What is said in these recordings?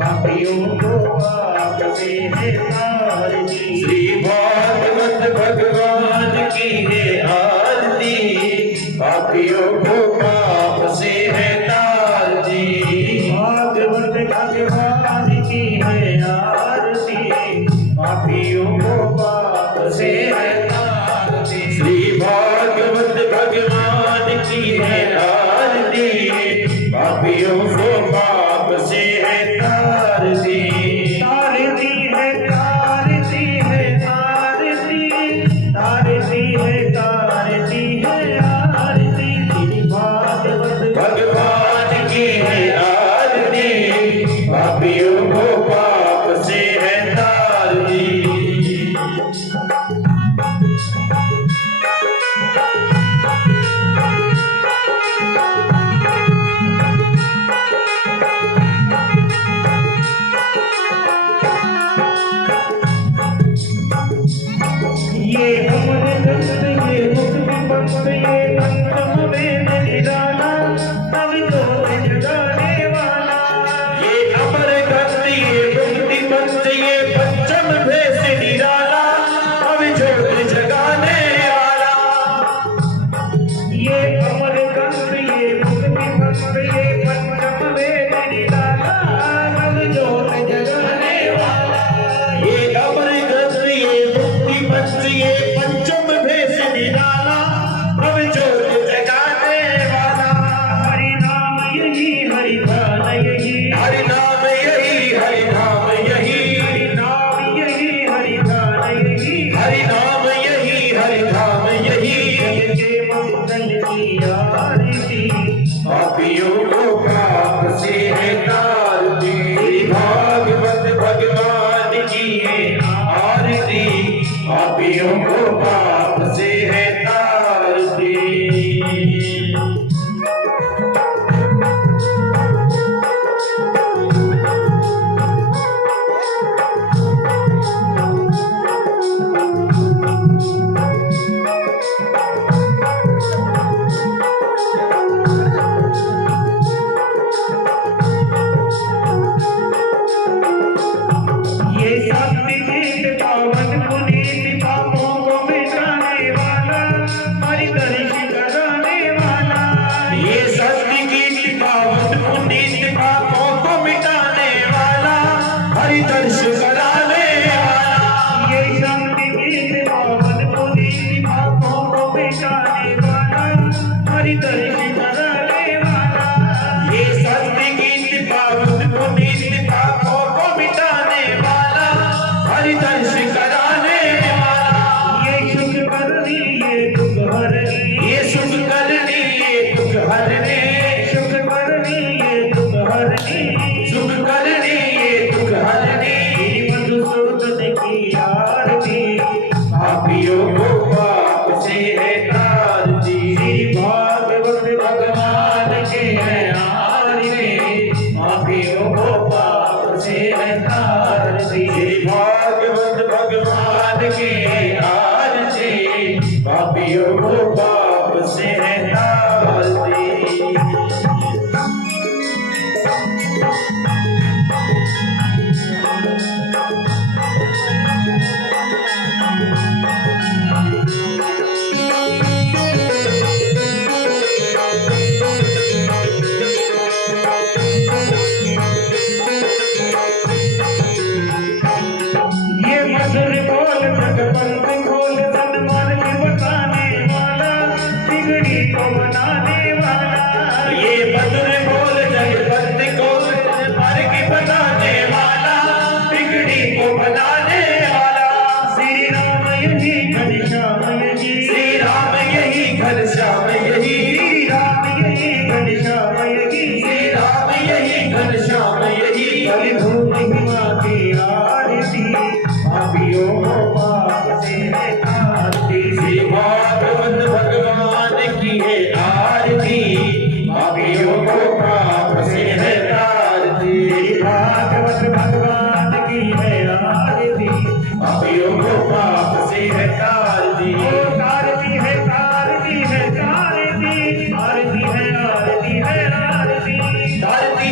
पापियों को पाप से है तारती। श्री भागवत भगवान की है आरती, पापियों को पाप से है तारती। भागवत भगवान की है आरती, पापियों को पाप से है तारती। श्री भागवत भगवान की है आरती, पापियों को पाप से है तारती। तारती है तारती है तारती, तारती है तारती है आरती। श्री भागवत भगवान की है आरती, पापियों को पाप से है तारती। ये अमर ग्रंथ ये मुक्ति पंथ ये पंचम वेद निराला, तब तो जगाने वाला। ये अमर ग्रंथ ये मुक्ति पंथ ये पंचम वेद निराला, तब ज्योत जगाने वाला। ये अमर ग्रंथ ये मुक्ति पंथ ये पंचम वेद निराला, तब ज्योत जगाने वाला। ये अमर ग्रंथ ये मुक्ति पंथ ये पंचम भेष निराला, अब ज्योत जगाने वाला। हरि नाम यही हरि ध्यान यही, हरि नाम यही हरि नाम यही, हरि नाम यही हरि ध्यान यही, हरि नाम यही हरि धाम यही। के मंगल की आरती, पापियों को पाप से है तारती। भागवत भगवान की है आरती, पापियों को पाप से है तारती। ये शक्ति गीत पावन पुनीत, पापों को मिटाने वाला, हरि दर्श कराने वाला। ये शक्ति गीत पावन पुनीत, पापों को मिटाने वाला, हरि दर्श कराने वाला। ये शक्ति गीत पावन पुनीत, पापों को मिटाने वाला, हरि दर्श कराने वाला। ये शक्ति गीत पावन पुनीत, पापों को मिटाने वाला, हरि दर्श कराने वाला। ये सुख करनी ये दुख हरनी, ये सुख करनी ये दुख हरनी, सुख करनी ये दुख हरनी, सुख करनी ये दुख हरनी।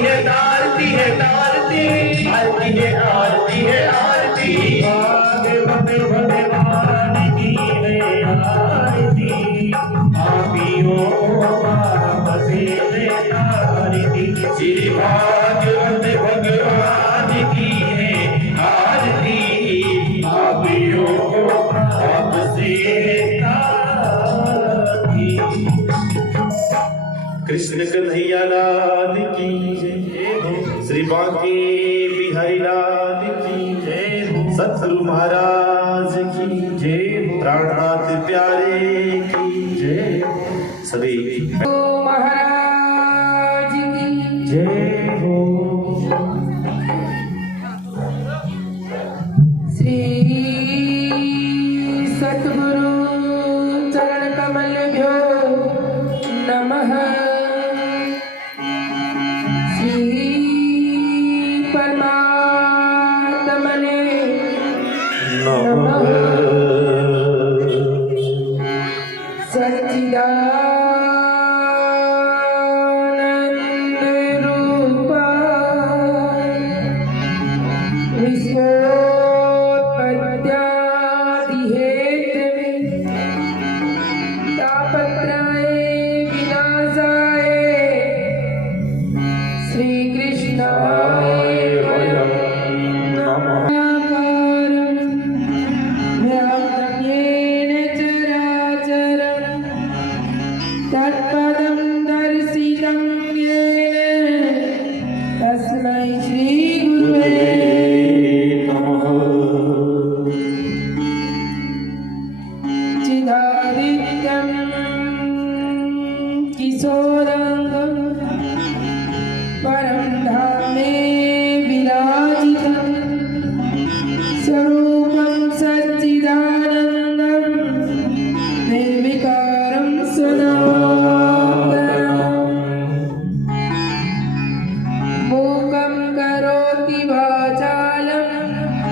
है आरती है आरती आरती है आरती है आरती भगवान की है आरती पापियों पाप से आरती श्री भागवत भगवान की है आरती पापियों पाप से आरती। कृष्ण कन्हैया लाल की जय श्री बांके बिहारी लाल की जय सतगुरु महाराज की जय प्राणनाथ प्यारे की जय सभी महाराज की जय हो। श्री सतगुरु चरण कमलभ्यो नमः। श्री परमात्मने नमः। सच्चिदानंद रूपाय विश्वोत्पत्त्यादि हेतवे तापत्रय विनाशाय श्री कृष्णाय वयं नमः। व्याप्तं येन चराचरं तत्पदं दर्शितं येन तस्मै श्री गुरुवे चिदादित्यं किशोरंगं परं धामे विराजितं स्वरूपं सच्चिदानन्दं निर्विकारं सनातनम् मूकं करोति वाचालं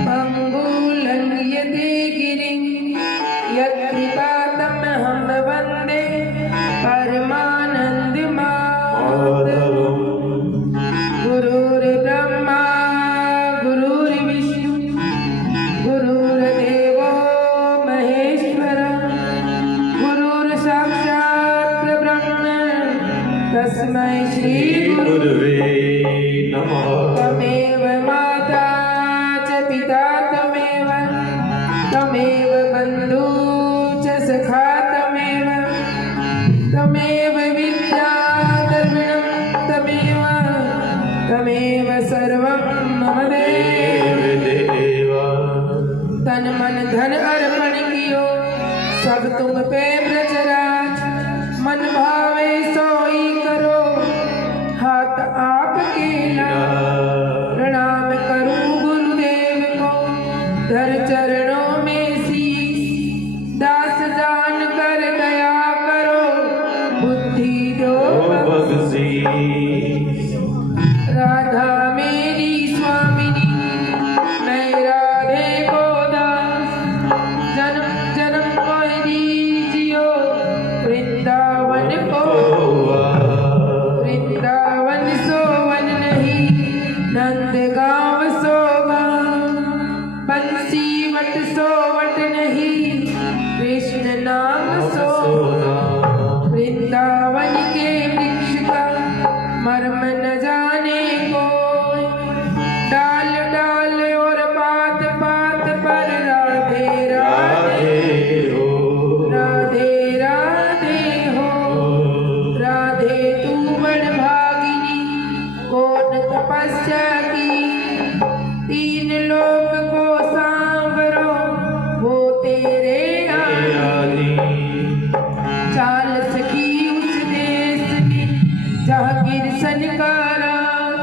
पङ्गुलं यते गिरिं यत्कृपातमहं वन्दे परमानन्दमाधवम्। गुरुर्ब्रह्मा गुरुर्विष्णु गुरुर्देवो महेश्वरः गुरुर्साक्षात् ब्रह्म तस्मै श्री गुरुवे नमः। तमेव माता च पिता तमेव तमेव बन्धु च सखा तमेव तमेव विद्या द्रविणं तमेव तमेव सर्वं मम देव देवा तन मन धन अर्पण कियो सब तुम पे ब्रजराज मन भावे सोई करो हाथ आपके नाम प्रणाम करूं गुरुदेव को धर चरणों में शीश दास जान कर दया करो बुद्धि दो बख्शी राधा मेरी स्वामिनी मैं राधे को दास जन्म जन्म कोई दीजियो वृंदावन को वृंदावन सोवन नहीं नंद गाँव सोगान बंसी वट सोवट नहीं कृष्ण नाम सो वृंदावन के वृक्ष का मर्म न जाने कोई डाल डाल और पात पात पर राधे राधे हो राधे राधे हो राधे तू बड़ भागिनी कौन तपस्या की तीन लोक को सांवरो वो तेरे आदि चाल सखी उस देश में जहाँ गिरसन का राज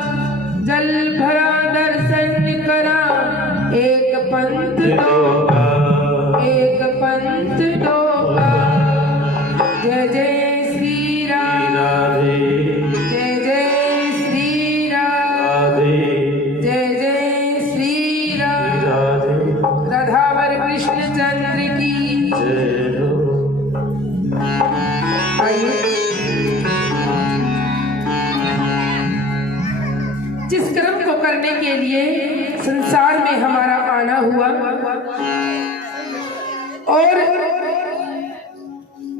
जल भरा दर्शन करा एक पंथ दो एक पंथ दो जय जय श्री राम जय जय श्री राम जय जय श्री राम राधावर कृष्ण चंद्र की आइए जिस कर्म को करने के लिए संसार में हमारा आना हुआ और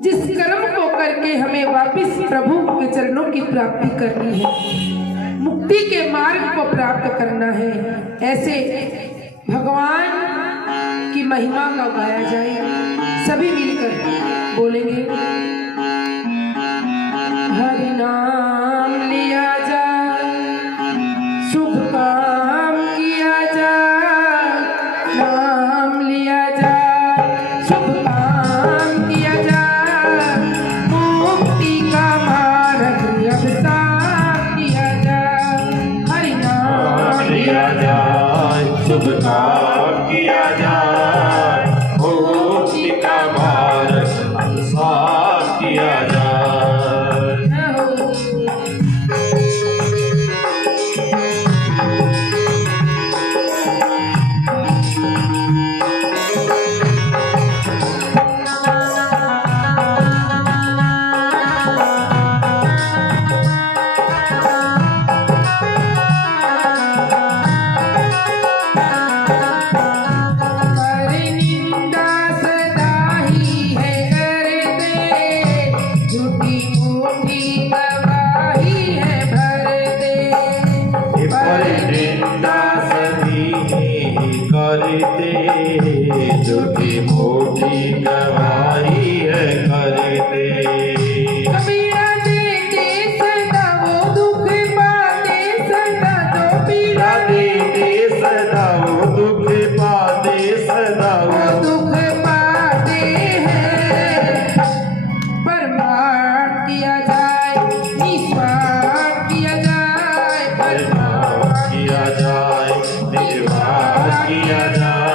जिस कर्म को करके हमें वापस प्रभु के चरणों की प्राप्ति करनी है, मुक्ति के मार्ग को प्राप्त करना है, ऐसे भगवान की महिमा का गाया जाए। सभी मिलकर बोलेंगे, हरि नाम लिया जा, शुभ काम किया जा, नाम लिया जा, शुभ काम किया जा, मुक्ति का मार्ग अब साफ किया जा। हरि नाम लिया जा, शुभ काम किया जाए, मुक्ति का मार्ग साफ किया जाए। झूठी मोटी गवाही है करते, पीड़ा देते सदा वो दुख पाते सदा, तो पीड़ा देते सदा वो दुख पाते सदा वो दुख पाते हैं। परमार्थ किया जाए, निस्वार्थ किया जाए, परमार्थ किया जाए, निस्वार्थ किया जाए,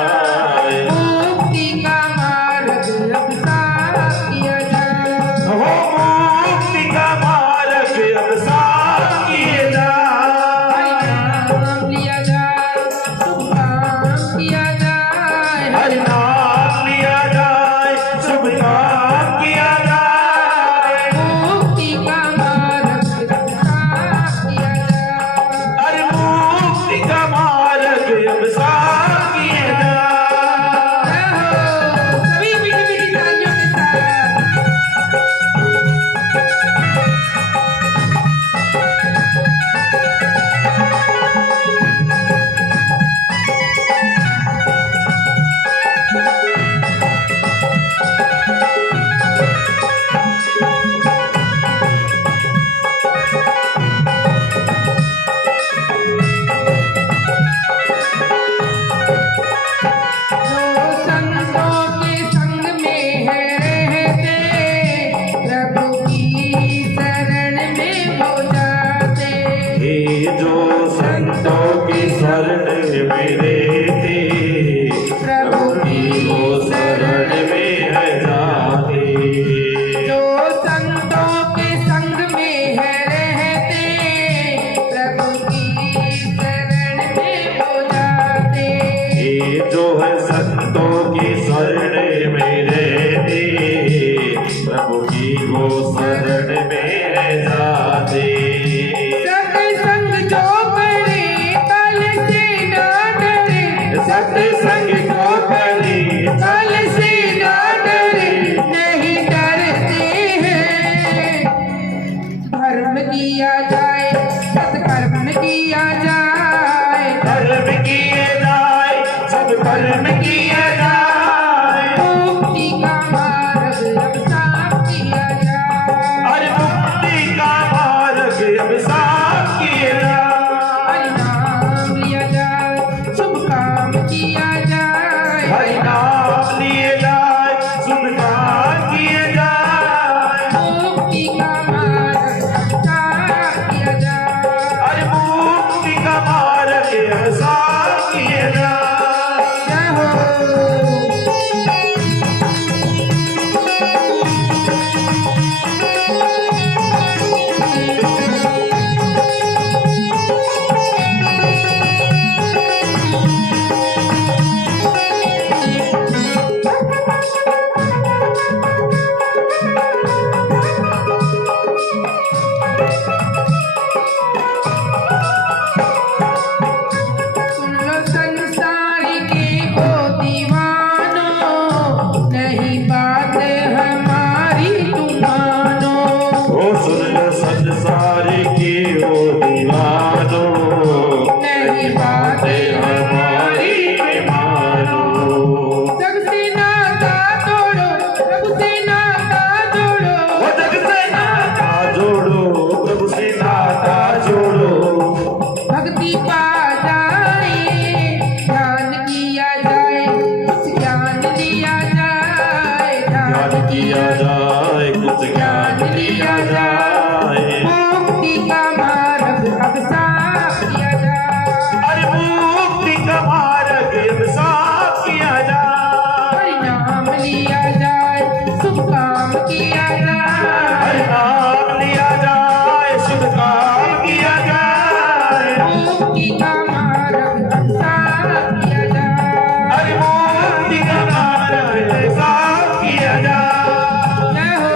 बातें हमारी के मानो। जग से नाता तोड़ो, प्रभु से नाता जोड़ो। वो जग से नाता जोड़ो, प्रभु से नाता जोड़ो। भक्ति पा जाए, ध्यान किया जाए, कुछ ज्ञान लिया जाए। ध्यान किया जाए, कुछ ज्ञान लिया जाए। मुक्ति का मार्ग अब साफ किया जाए। अरे मुक्ति का मार्ग अब साफ किया जाए। परिणाम लिया जाए, शुभ काम किया जाए। हरि नाम लिया जाए, शुभ काम किया जाए। मुक्ति का मार्ग अब साफ किया जाए। हरि मुक्ति का मार्ग साफ किया जाए। जय हो।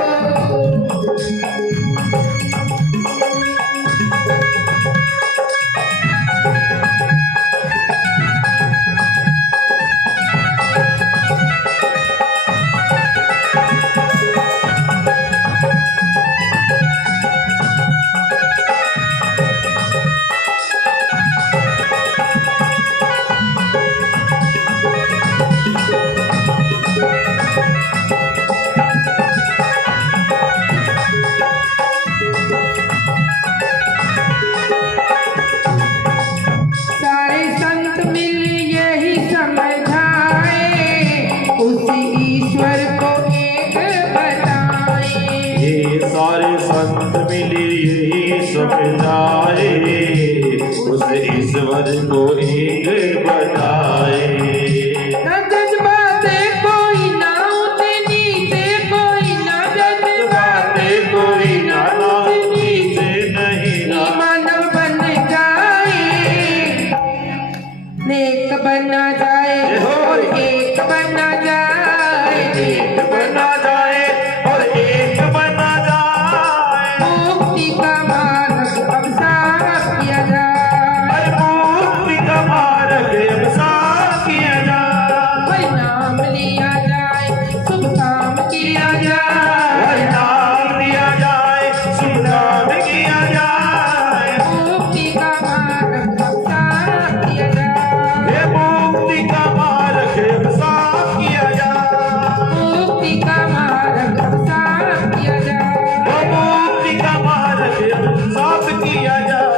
सारे संत मिल यही समझाए, उसी ईश्वर को एक बताए। ये सारे संत मिले यही समझाए, उस ईश्वर को एक बताए। न जज्बाते कोई ना ऊंचे नीचे, कोई ना जज्बाते कोई ना ऊंचे नीचे। नहीं ना मानव बन जाए, नेक बना जाए और एक बना जाए। एक बना जाए और एक बना जाए। मुक्ति का मार्ग अब साफ किया जाए। हर मुक्ति का मार्ग अब साफ किया जाए। परिणाम लिया जाए, शुभ काम किया जाए। हरि नाम लिया जाए, शुभ काम किया जाए। मुक्ति का मार्ग अब साफ किया जाए। हे मुक्ति का मार्ग अब साफ किया जाए। मुक्ति का मार्ग अब साफ किया जाए। वो मुक्ति का मार्ग अब साफ किया जाए।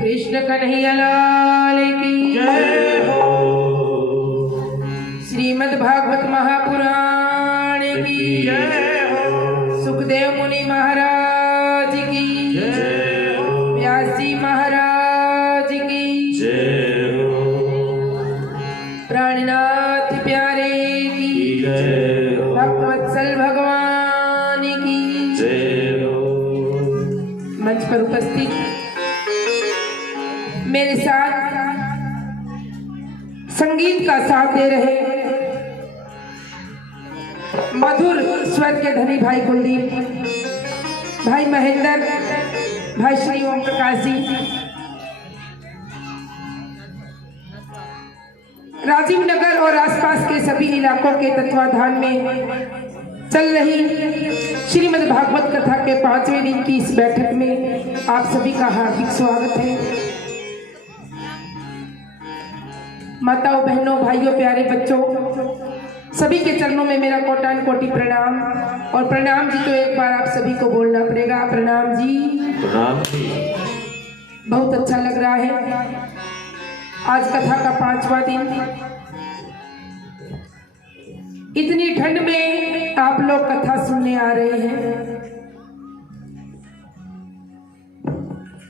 कृष्ण कन्हैया लाल की जय हो। श्रीमद् भागवत महापुराण की जय हो। सुखदेव मुनि महाराज की जय हो। व्यास जी महाराज की जय हो। प्राणनाथ प्यारे की जय हो। भक्तवत्सल भगवान की जय हो। मंच पर उपस्थित मेरे साथ संगीत का साथ दे रहे मधुर स्वर के धनी भाई कुलदीप, भाई महेंद्र, भाई श्री ओम प्रकाश जी, राजीव नगर और आसपास के सभी इलाकों के तत्वाधान में चल रही श्रीमद् भागवत कथा के 5वें दिन की इस बैठक में आप सभी का हार्दिक स्वागत है। माताओं, बहनों, भाइयों, प्यारे बच्चों, सभी के चरणों में मेरा कोटान कोटि प्रणाम। और प्रणाम जी तो एक बार आप सभी को बोलना पड़ेगा, प्रणाम जी। प्रणाम। बहुत अच्छा लग रहा है। आज कथा का 5वां दिन। इतनी ठंड में आप लोग कथा सुनने आ रहे हैं।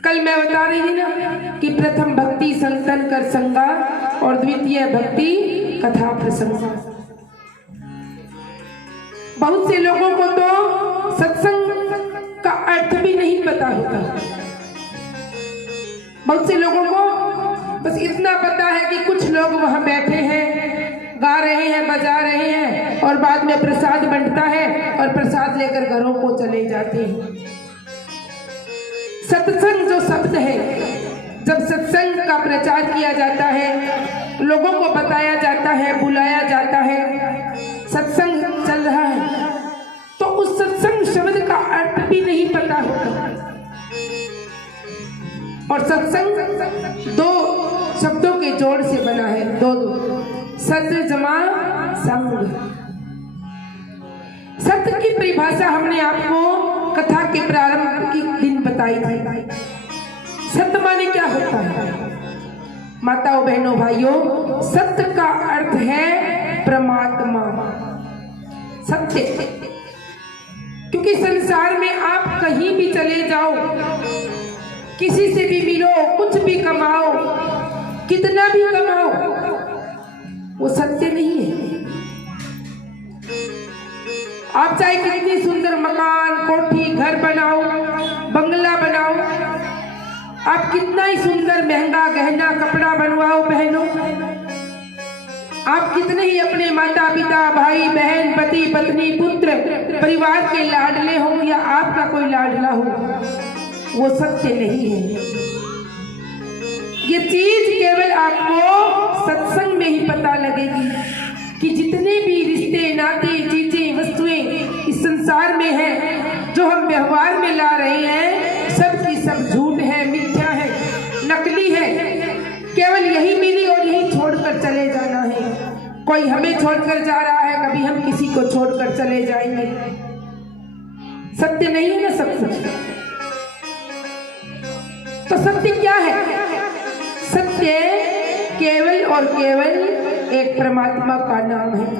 कल मैं बता रही थी ना कि प्रथम भक्ति संतन कर संगा और द्वितीय भक्ति कथा प्रसंग। बहुत से लोगों को तो सत्संग का अर्थ भी नहीं पता होता। बहुत से लोगों को बस इतना पता है कि कुछ लोग वहां बैठे हैं, गा रहे हैं, बजा रहे हैं और बाद में प्रसाद बंटता है और प्रसाद लेकर घरों को चले जाते हैं। सत्संग जो शब्द है, जब सत्संग का प्रचार किया जाता है, लोगों को बताया जाता है, बुलाया जाता है, सत्संग चल रहा है, तो उस सत्संग शब्द का अर्थ भी नहीं पता होता। और सत्संग दो शब्दों के जोड़ से बना है, दो सत्य जमा संग। सत्य की परिभाषा हमने आपको कथा के प्रारंभ की दिन बताई थी। सत्य माने क्या होता है? माताओं बहनों भाइयों, सत्य का अर्थ है परमात्मा, सत्य। क्योंकि संसार में आप कहीं भी चले जाओ, किसी से भी मिलो, कुछ भी कमाओ, कितना भी कमाओ, वो सत्य नहीं है। आप चाहे कितनी सुंदर मकान, कोठी, घर बनाओ, बंगला बनाओ, आप कितना ही सुंदर महंगा गहना कपड़ा बनवाओ पहनो, आप कितने ही अपने माता पिता भाई बहन पति पत्नी पुत्र परिवार के लाडले हो या आपका कोई लाडला हो, वो सत्य नहीं है। ये चीज केवल आपको सत्संग में ही पता लगेगी कि जितने भी रिश्ते नाते चीजें वस्तुएं इस संसार में हैं, जो हम व्यवहार में ला रहे हैं, सब की सब झूठ है, मिथ्या है, नकली है। केवल यही मिली और यही छोड़कर चले जाना है। कोई हमें छोड़कर जा रहा है, कभी हम किसी को छोड़कर चले जाएंगे। सत्य नहीं है ना सब कुछ। तो सत्य क्या है? सत्य केवल और केवल एक परमात्मा का नाम है।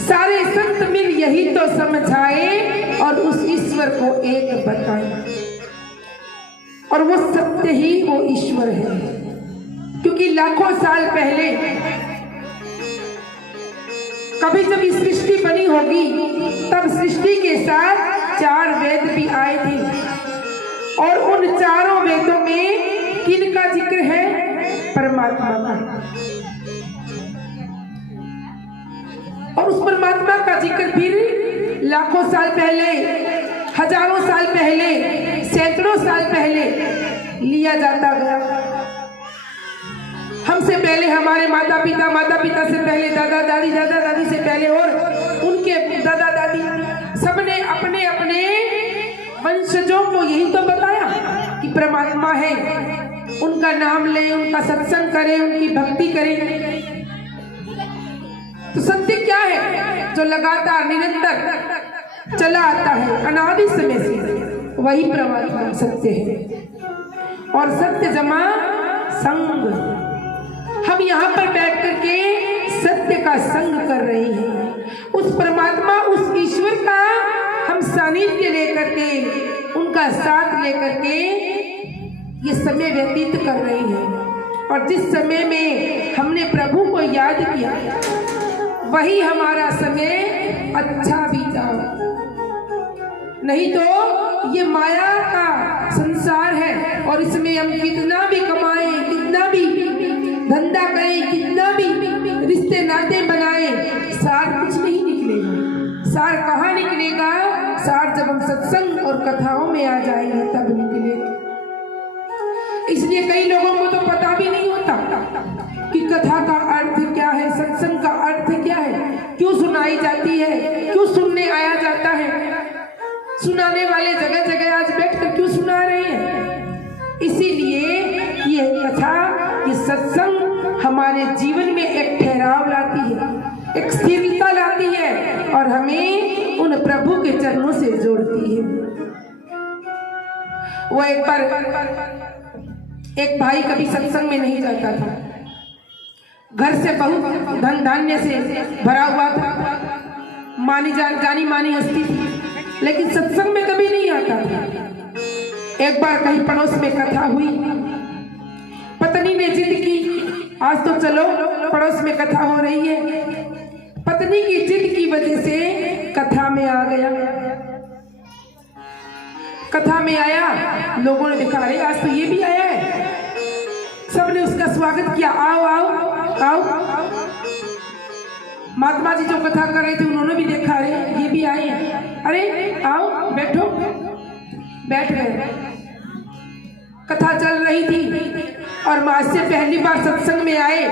सारे संत मिल यही तो समझाए और उस ईश्वर को एक बताए, और वो सत्य ही वो ईश्वर है। क्योंकि लाखों साल पहले कभी जब सृष्टि बनी होगी, तब सृष्टि के साथ 4 वेद भी आए थे, और उन चारों वेदों में किनका जिक्र है? परमात्मा का। और उस परमात्मा का जिक्र फिर लाखों साल पहले, हजारों साल पहले, सैकड़ों साल पहले लिया जाता गया। हमसे पहले हमारे माता पिता से पहले दादा दादी से पहले और उनके दादा दादी, सबने अपने अपने वंशजों को यही तो बताया कि परमात्मा है, उनका नाम लें, उनका सत्संग करें, उनकी भक्ति करें। तो सत्य क्या है? जो लगातार निरंतर चला आता है अनादि समय से, वही परमात्मा सत्य है। और सत्य जमा संग। हम यहाँ पर बैठ करके सत्य का संग कर रहे हैं। उस परमात्मा, उस ईश्वर का हम सानिध्य लेकर के, उनका साथ लेकर के ये समय व्यतीत कर रहे हैं। और जिस समय में हमने प्रभु को याद किया, वही हमारा समय अच्छा बीता। नहीं तो ये माया का संसार है, और इसमें हम कितना भी कमाएं, कितना भी धंधा करें, कितना भी रिश्ते नाते बनाएं, सार कुछ नहीं निकलेगा। सार कहाँ निकलेगा? सार जब हम सत्संग और कथाओं में आ जाएंगे तब निकलेगा। इसलिए कई लोगों को तो पता भी नहीं होता कि कथा का अर्थ क्या है, सत्संग का अर्थ क्या है, क्यों सुनाई जाती है, क्यों सुनने आया जाता है। सुनाने वाले जगह जगह आज बैठकर क्यों सुना रहे हैं? इसीलिए ये कथा, ये सत्संग हमारे जीवन में एक ठहराव लाती है, एक स्थिरता लाती है, और हमें उन प्रभु के चरणों से जोड़ती है। वो एक बार एक भाई कभी सत्संग में नहीं जाता था, घर से बहुत धन धान्य से भरा हुआ था, जानी मानी हस्ती थी, लेकिन सत्संग में कभी नहीं आता था। एक बार कहीं पड़ोस में कथा हुई, पत्नी ने जिद की आज तो चलो, पड़ोस में कथा हो रही है। पत्नी की जिद की वजह से कथा में आ गया। कथा में आया, लोगों ने देखा अरे आज तो ये भी आया है। सबने उसका स्वागत किया, आओ आओ आओ। महात्मा जी जो कथा कर रहे थे उन्होंने भी देखा, अरे ये भी आए हैं, अरे आओ बैठो। बैठ गए। कथा चल रही थी और महाशय पहली बार सत्संग में आए,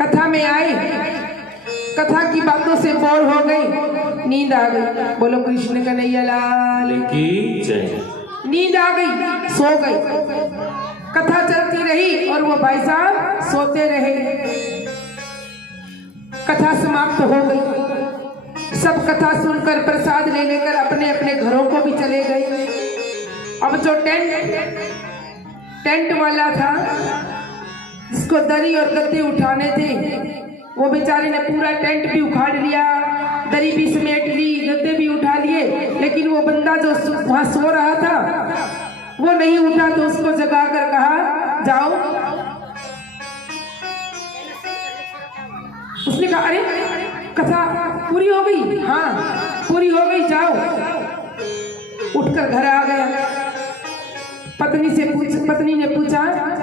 कथा में आए, कथा की बातों से बोर हो गई, नींद आ गई। बोलो कृष्ण कन्हैया लाल की जय। नींद आ गई, सो गई। कथा चलती रही और वो भाई साहब सोते रहे। कथा समाप्त हो गई। सब कथा सुनकर प्रसाद ले लेकर अपने अपने घरों को भी चले गए। अब जो टेंट वाला था, जिसको दरी और गद्दे उठाने थे, वो बेचारे ने पूरा टेंट भी उखाड़ लिया, दरी भी समेट ली, गद्दे भी उठा लिए, लेकिन वो बंदा जो वहां सो रहा था वो नहीं उठा। तो उसको जगा कर कहा, जाओ। उसने कहा, अरे कथा पूरी हो गई? हाँ पूरी हो गई, जाओ। उठकर घर आ गया। पत्नी ने पूछा,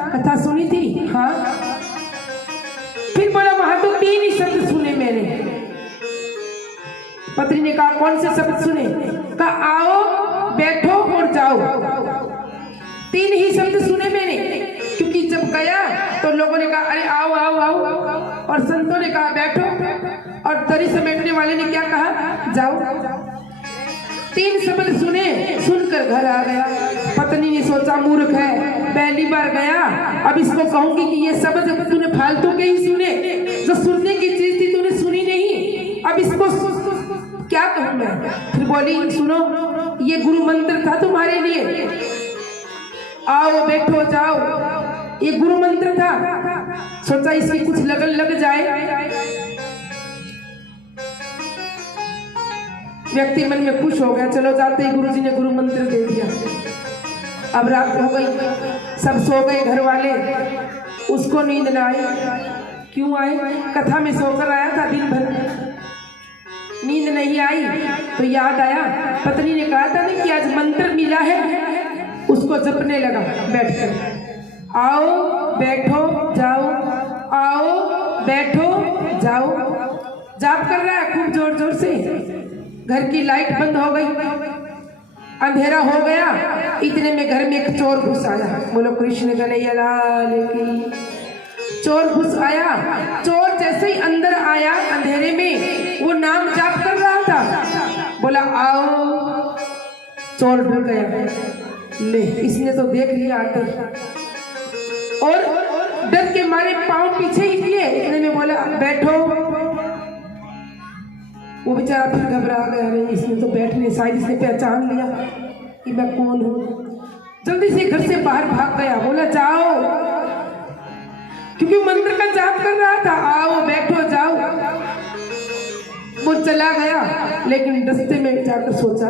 कथा सुनी थी? हाँ। फिर बोला, वहां तो 3 ही शब्द सुने मैंने। पत्नी ने कहा, कौन से शब्द सुने? कहा, आओ, बैठो और जाओ। 3 ही शब्द सुने मैंने, क्योंकि जब गया तो लोगों ने कहा, अरे आओ आओ आओ, और संतों ने कहा बैठो, और दरी समेटने वाले ने क्या कहा, जाओ। 3 शब्द सुने, सुनकर घर आ गया। पत्नी ने सोचा, मूर्ख है, पहली बार गया, अब इसको कहूंगी कि ये शब्द तूने फालतू के ही सुने, जो सुनने की चीज थी तूने सुनी नहीं, अब इसको क्या कहूं मैं। फिर बोली, सुनो, ये गुरु मंत्र था तुम्हारे लिए, आओ बैठो जाओ, ये गुरु मंत्र था। सोचा इसकी कुछ लगन लग जाए। व्यक्ति मन में खुश हो गया, चलो जाते ही गुरुजी ने गुरु मंत्र दे दिया। अब रात हो गई, सब सो गए घर वाले, उसको नींद ना आई। क्यों आए? कथा में सोकर आया था दिन भर, नींद नहीं आई। तो याद आया, पत्नी ने कहा था ना कि आज मंत्र मिला है, उसको जपने लगा बैठकर। आओ बैठो जाओ, आओ बैठो जाओ, जाप कर रहा है खूब जोर जोर से। घर की लाइट बंद हो गई, अंधेरा हो गया। इतने में घर में एक चोर घुस आया। बोलो कृष्ण कन्हैया लाल की। चोर घुस आया। चोर जैसे ही अंदर आया, अंधेरे में वो नाम जाप कर रहा था। बोला, आओ। चोर डर गया, ले इसने तो देख लिया आते, और डर के मारे पांव पीछे ही किए। इतने में बोला, बैठो। वो बेचारा फिर घबरा गया, अरे इसने तो बैठने, शायद इसने पहचान लिया कि मैं कौन हूँ। जल्दी से घर से बाहर भाग गया। बोला, जाओ, क्योंकि मंत्र का जाप कर रहा था। आओ बैठो जाओ। वो चला गया, लेकिन रास्ते में जाकर सोचा,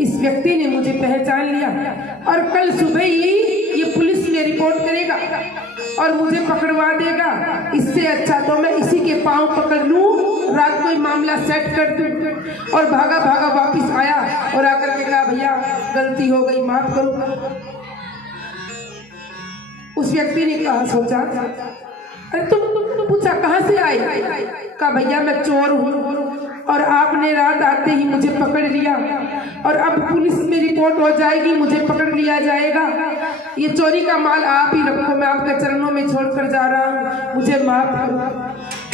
इस व्यक्ति ने मुझे पहचान लिया और कल सुबह ही ये पुलिस में रिपोर्ट करेगा और मुझे पकड़वा देगा। इससे अच्छा तो मैं इसी के पांव पकड़ लूं, रात को ही मामला सेट कर दूं। और भागा भागा वापिस आया और आकर के कहा, भैया गलती हो गई, माफ करो। उस व्यक्ति ने कहा, सोचा, अरे तुम पूछा कहाँ से आए? कहा, भैया मैं चोर हूँ और आपने रात आते ही मुझे पकड़ लिया और अब पुलिस में रिपोर्ट हो जाएगी, मुझे पकड़ लिया जाएगा। ये चोरी का माल आप ही रखो, मैं आपके चरणों में छोड़कर जा रहा हूँ, मुझे माफ करो।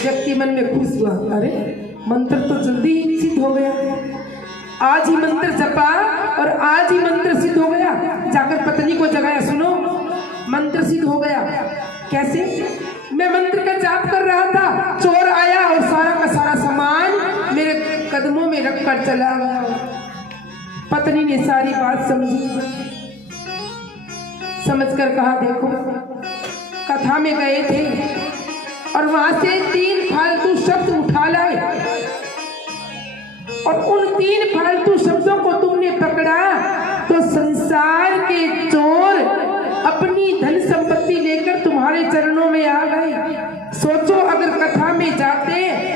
व्यक्ति मन में खुश हुआ, अरे मंत्र तो जल्दी ही सिद्ध हो गया। आज ही मंत्र जपा और आज ही मंत्र सिद्ध हो गया। जाकर पत्नी को जगाया, सुनो मंत्र सिद्ध हो गया। कैसे? मैं मंत्र का जाप कर रहा था, चोर आया और सारा का सारा सामान मेरे कदमों में रखकर चला गया। पत्नी ने सारी बात समझी, समझकर कहा, देखो कथा में गए थे और वहां से 3 फालतू शब्द उठा लाए और उन 3 फालतू शब्दों को तुमने पकड़ा तो संसार के चोर अपनी धन संपत्ति लेकर तुम्हारे चरणों में आ गए। सोचो, अगर कथा में जाते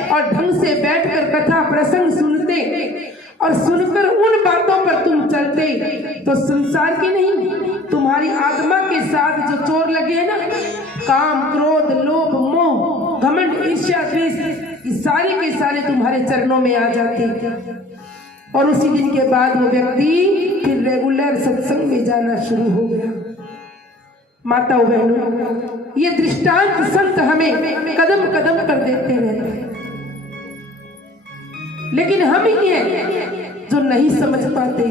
और ढंग से बैठकर कथा प्रसंग सुनते और सुनकर उन बातों पर तुम चलते तो संसार की नहीं, तुम्हारी आत्मा के साथ जो चोर लगे हैं ना, काम, क्रोध, लोभ, मोह, घमंड, ईर्ष्या, द्वेष, ये सारे के सारे तुम्हारे चरणों में आ जाते। और उसी दिन के बाद वो व्यक्ति फिर रेगुलर सत्संग में जाना शुरू हो गया। माता बहनों, ये दृष्टांत संत हमें कदम कदम पर देते रहते हैं, लेकिन हम ही हैं जो नहीं समझ पाते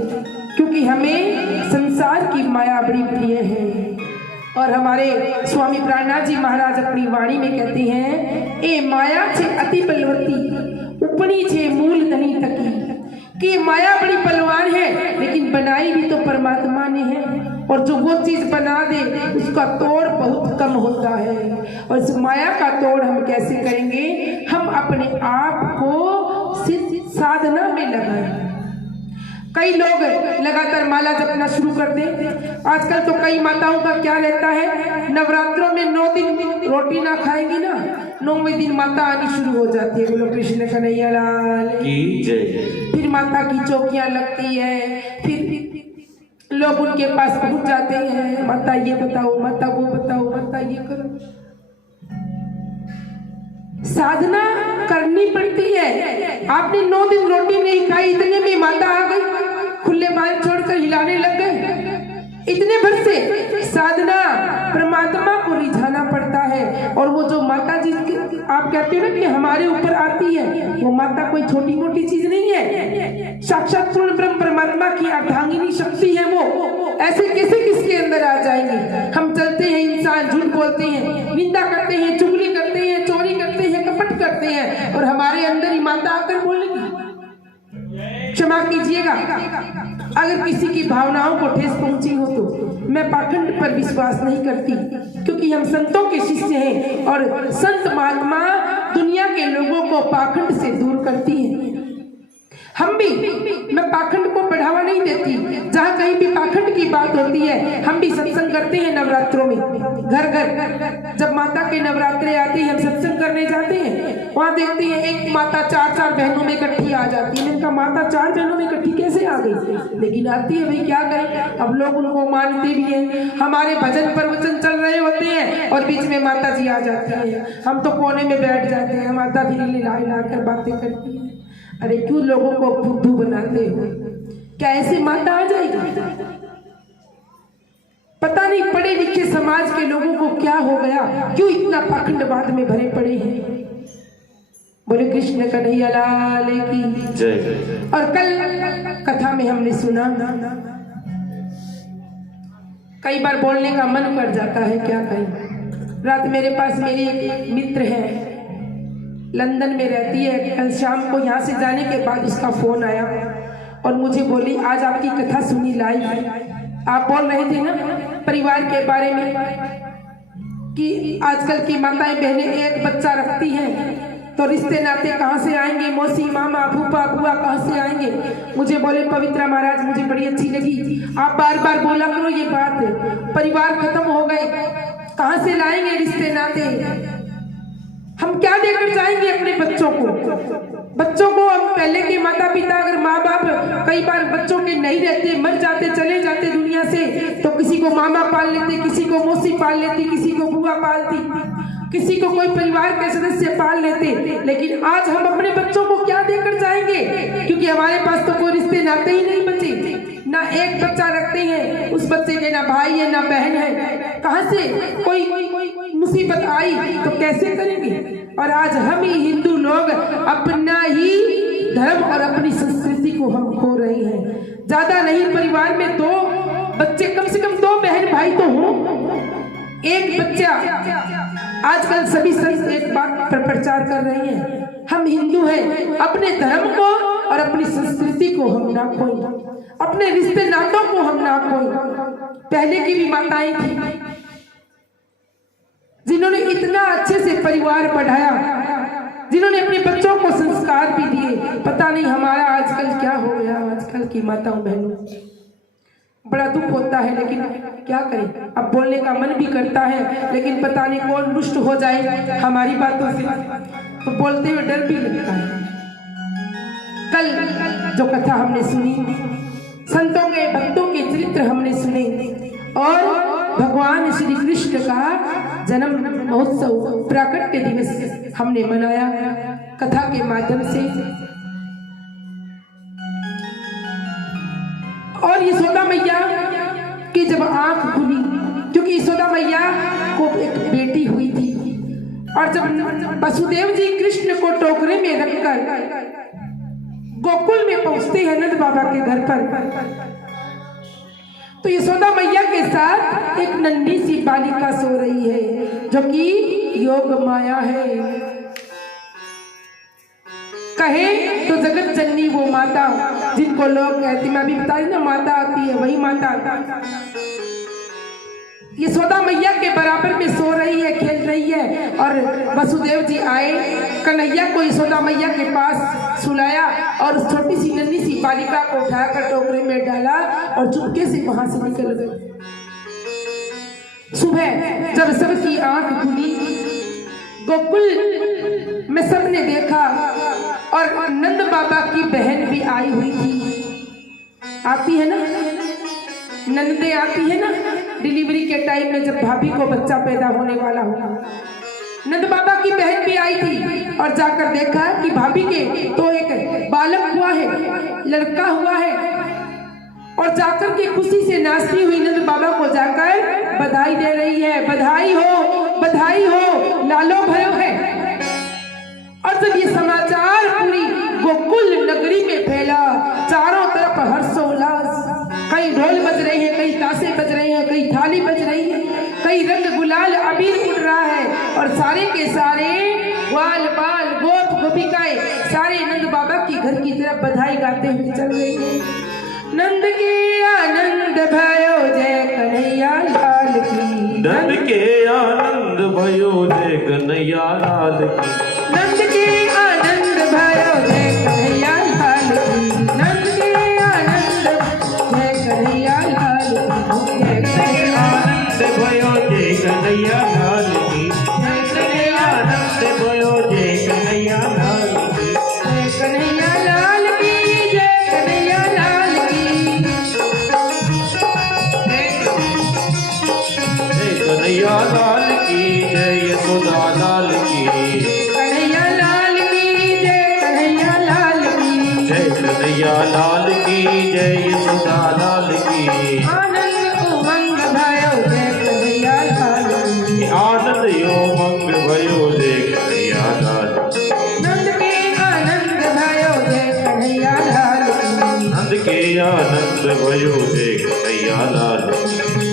क्योंकि हमें संसार की माया बड़ी प्रिय है। और हमारे स्वामी प्राणनाथ जी महाराज अपनी वाणी में कहते हैं, ए माया छे अति बलवती उपनी छे मूल धनी तकी, कि माया बड़ी बलवान है लेकिन बनाई भी तो परमात्मा ने है, और जो वो चीज बना दे उसका तोड़ बहुत कम होता है। और इस माया का तोड़ हम कैसे करेंगे? हम अपने आप को सिद्ध साधना में लगाएं। कई लोग लगातार माला जपना शुरू कर दें। आजकल तो कई माताओं का क्या रहता है, नवरात्रों में 9 दिन रोटी ना खाएंगी ना, 9वें दिन माता आनी शुरू हो जाती है। बोलो कृष्ण कन्हैया लाल की जय। फिर माता की चौकियां लगती है, फिर लोग उनके पास पहुंच जाते हैं, माता ये बताओ, माता वो बताओ, माता ये करो। साधना करनी पड़ती है। आपने 9 दिन रोटी नहीं खाई, इतने में माता आ गई, खुले बाल छोड़कर हिलाने लग गए। इतने भर से साधना परमात्मा को रिझाना पड़ता है। और वो जो माता जी आप कहते हो ना कि हमारे ऊपर आती है, वो माता कोई छोटी मोटी चीज नहीं है, साक्षात पूर्ण ब्रह्म परमात्मा की अर्धांगिनी शक्ति है वो। ऐसे कैसे किसके अंदर आ जाएंगे? हम चलते हैं, इंसान झूठ बोलते हैं, निंदा करते हैं, चुगली करते हैं, चोरी करते हैं, कपट करते हैं, और हमारे अंदर ही माता आकर बोलेगी। क्षमा कीजिएगा अगर किसी की भावनाओं को ठेस पहुंची हो तो। मैं पाखंड पर विश्वास नहीं करती, क्योंकि हम संतों के शिष्य हैं, और संत महात्मा दुनिया के लोगों को पाखंड से दूर करती हैं। हम भी, मैं पाखंड को बढ़ावा नहीं देती, जहाँ कहीं भी पाखंड की बात होती है हम भी सत्संग करते हैं नवरात्रों में। घर घर जब माता के नवरात्रे आते हैं, हम सत्संग करने जाते हैं, वहाँ देखते हैं एक माता 4-4 बहनों में इकट्ठी आ जाती है। इनका माता 4 बहनों में इकट्ठी कैसे आ गई? लेकिन आती है, भाई क्या करें, अब लोग उनको मानते भी हैं। हमारे भजन प्रवचन चल रहे होते हैं और बीच में माता जी आ जाती है, हम तो कोने में बैठ जाते हैं, माता भी हिला हिला कर बातें करती है। अरे क्यों लोगों को बुद्धू बनाते हो? क्या ऐसे माता आ जाएगी? पता नहीं पढ़े लिखे समाज के लोगों को क्या हो गया, क्यों इतना पाखंडवाद में भरे पड़े हैं। बोले कृष्ण कन्हैया लाल की जय। और कल कथा में हमने सुना, कई बार बोलने का मन कर जाता है, क्या कहें। रात मेरे पास मेरी एक मित्र है, लंदन में रहती है। कल शाम को यहाँ से जाने के बाद उसका फोन आया और मुझे बोली, आज आपकी कथा सुनी लाइव। आप बोल रहे थे ना परिवार के बारे में कि आजकल की माताएं बहनें एक बच्चा रखती हैं तो रिश्ते नाते कहाँ से आएंगे, मौसी मामा फूफा बुआ कहाँ से आएंगे। मुझे बोले पवित्रा महाराज, मुझे बड़ी अच्छी लगी, आप बार बार बोला करो ये बात, परिवार खत्म हो गए, कहाँ से लाएंगे रिश्ते नाते, हम क्या देकर जाएंगे अपने बच्चों को। बच्चों को हम पहले के माता पिता, अगर माँ बाप कई बार बच्चों के नहीं रहते, मर जाते, चले जाते दुनिया से, तो किसी को मामा पाल लेते, किसी को मौसी पाल लेती, किसी को बुआ पालती, किसी को कोई परिवार के सदस्य पाल लेते। लेकिन आज हम अपने बच्चों को क्या देकर जाएंगे, क्योंकि हमारे पास तो कोई रिश्ते नाते ही नहीं बचे। ना एक बच्चा रखते हैं, उस बच्चे के ना भाई है ना बहन है, कहाँ से कोई मुसीबत आई तो कैसे करेंगे। और आज हम ही हिंदू लोग अपना ही धर्म और अपनी संस्कृति को हम खो रहे हैं। ज्यादा नहीं, परिवार में 2 बच्चे, कम से कम 2 बहन भाई तो हो, एक बच्चा। आजकल सभी संत एक बात पर प्रचार कर रहे हैं, हम हिंदू हैं, अपने धर्म को और अपनी संस्कृति को हम ना खोएं, अपने रिश्ते नातों को हम ना खोएं। पहले की भी माताएं थी जिन्होंने इतना अच्छे से परिवार बढ़ाया, जिन्होंने अपने बच्चों को संस्कार भी दिए। पता नहीं हमारा आजकल क्या हो गया, आजकल की माताओं बहनों, बड़ा दुख होता है। लेकिन क्या करें, अब बोलने का मन भी करता है, लेकिन पता नहीं कौन रुष्ट हो जाए हमारी बातों से, तो बोलते हुए डर भी लगता है। कल जो कथा हमने सुनी, संतों के भक्तों के चरित्र हमने सुने, और भगवान श्री कृष्ण का जन्म महोत्सव प्राकट्य दिवस हमने मनाया कथा के माध्यम से। और यशोदा मैया की जब आंख खुली, क्योंकि यशोदा मैया को एक बेटी हुई थी, और जब वसुदेव जी कृष्ण को टोकरे में रखकर गोकुल में पहुंचते हैं नंद बाबा के घर पर, तो यशोदा मैया के साथ एक नन्ही सी बालिका सो रही है जो कि योग माया है। कहे तो जगत जननी वो माता जिनको लोग कहते, मैं अभी बताई ना, माता आती है वही माता। यशोदा मैया के बराबर में सो रही है, खेल रही है, और वसुदेव जी आए, कन्हैया को यशोदा मैया के पास सुलाया और उस छोटी सी नन्ही सी बालिका को उठाकर टोकरे में डाला और चुपके से वहां से निकल गए। सुबह जब सबकी आंख खुली, गोकुल में सबने देखा और नंद बाबा की बहन भी आई हुई थी। आती है ना, नंदे आती है ना डिलीवरी के टाइम में, जब भाभी को बच्चा पैदा होने वाला हो। नंद बाबा की बहन भी आई थी और जाकर देखा कि भाभी के तो एक बालक हुआ है, लड़का हुआ है, और जाकर के खुशी से नाचती हुई नंद बाबा को जाकर बधाई दे रही है, बधाई हो, लालो भयो है। और जब ये समाचार पूरी गोकुल नगरी में फैला, चारों तरफ हर्षोल्लास, कई ढोल बज रहे हैं, कई ताशे बज रहे हैं, कई थाली बज रही है, कई रंग गुलाल अबीर उड़ रहा है, और सारे के सारे ग्वाल बाल गोप गोपिकाएं सारे नंद बाबा की घर की तरफ बधाई गाते हुए चल रहे हैं। नंद के आनंद भयो जय कन्हैया लाल की, नंद के आनंद भयो जय कन्हैया लाल की, नंद के आनंद भयो जय कन्हैया लाल की, नंद के आनंद जय कन्हैया लाल की, जय कन्हैया आनंद भयो जय कन्हैया लाल की, जय आनंद भयो जय कन्हैया लाल की, जय कन्हैया लाल की, जय कन्हैया लाल की, जय कन्हैया लाल की, जय यशोदा लाल की, कन्हैया लाल की, जय कन्हैया लाल की, जय कन्हैया लाल की, जय यशोदा लाल की। आनंद उमंग भयो जय कन्हैया लाल की, आनंद यो मंग भयो जय कन्हैया लाल की, नंद के आनंद भयो जय कन्हैया लाल की, नंद के आनंद भयो जय कन्हैया लाल की।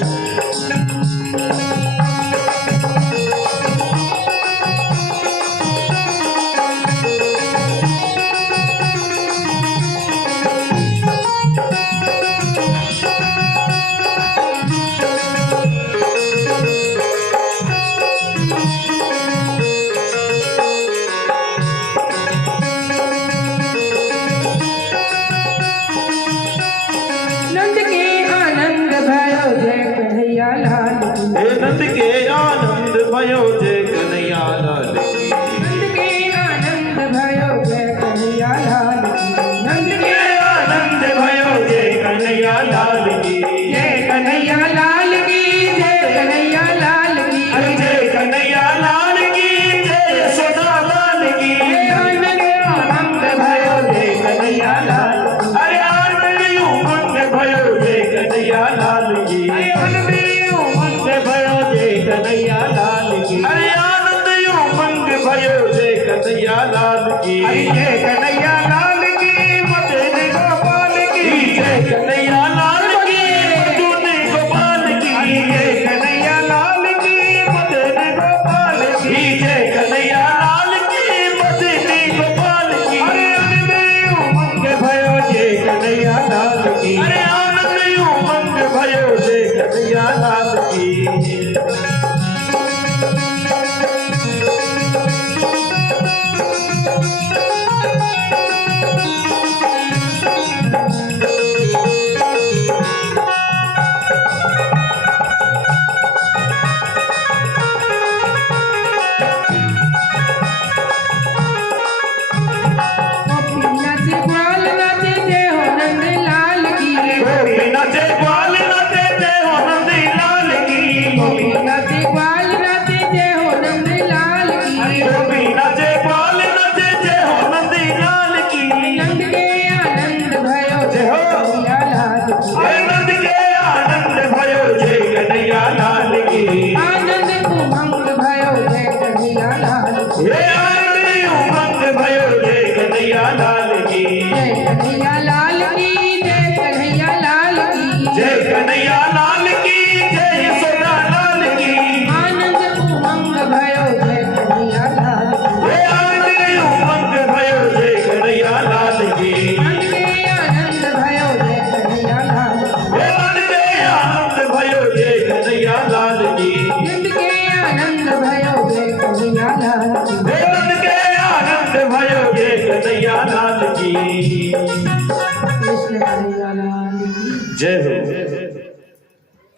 नंद के आनंद भयो जय कन्हैया लाल की, हे नंद के आनंद भयो जय कन्हैया लाल की, नंद के आनंद भयो जय कन्हैया लाल की, नंद के आनंद भयो जय कन्हैया लाल की, जय कन्हैया लाल की, जय कन्हैया लाल की, अरे जय कन्हैया लाल की, जय यशोदा लाल की, आनंद भयो जय कन्हैया लाल की, अरे आनंद उमंग भयो जय कन्हैया लाल की, आनंद उमंग भयो जय कन्हैया लाल की, अरे आनंद उमंग भयो जय कन्हैया लाल की, अरे जय कन्हैया लाल की, मदन गोपाल की, जय कन्हैया लाल की, मदन गोपाल की, जय कन्हैया लाल की, मदन गोपाल की, जय कन्हैया लाल की, मदन गोपाल की, अरे आनंद उमंग भयो जय कन्हैया लाल की, अरे आनंद उमंग भयो जय कन्हैया लाल की। जय हो।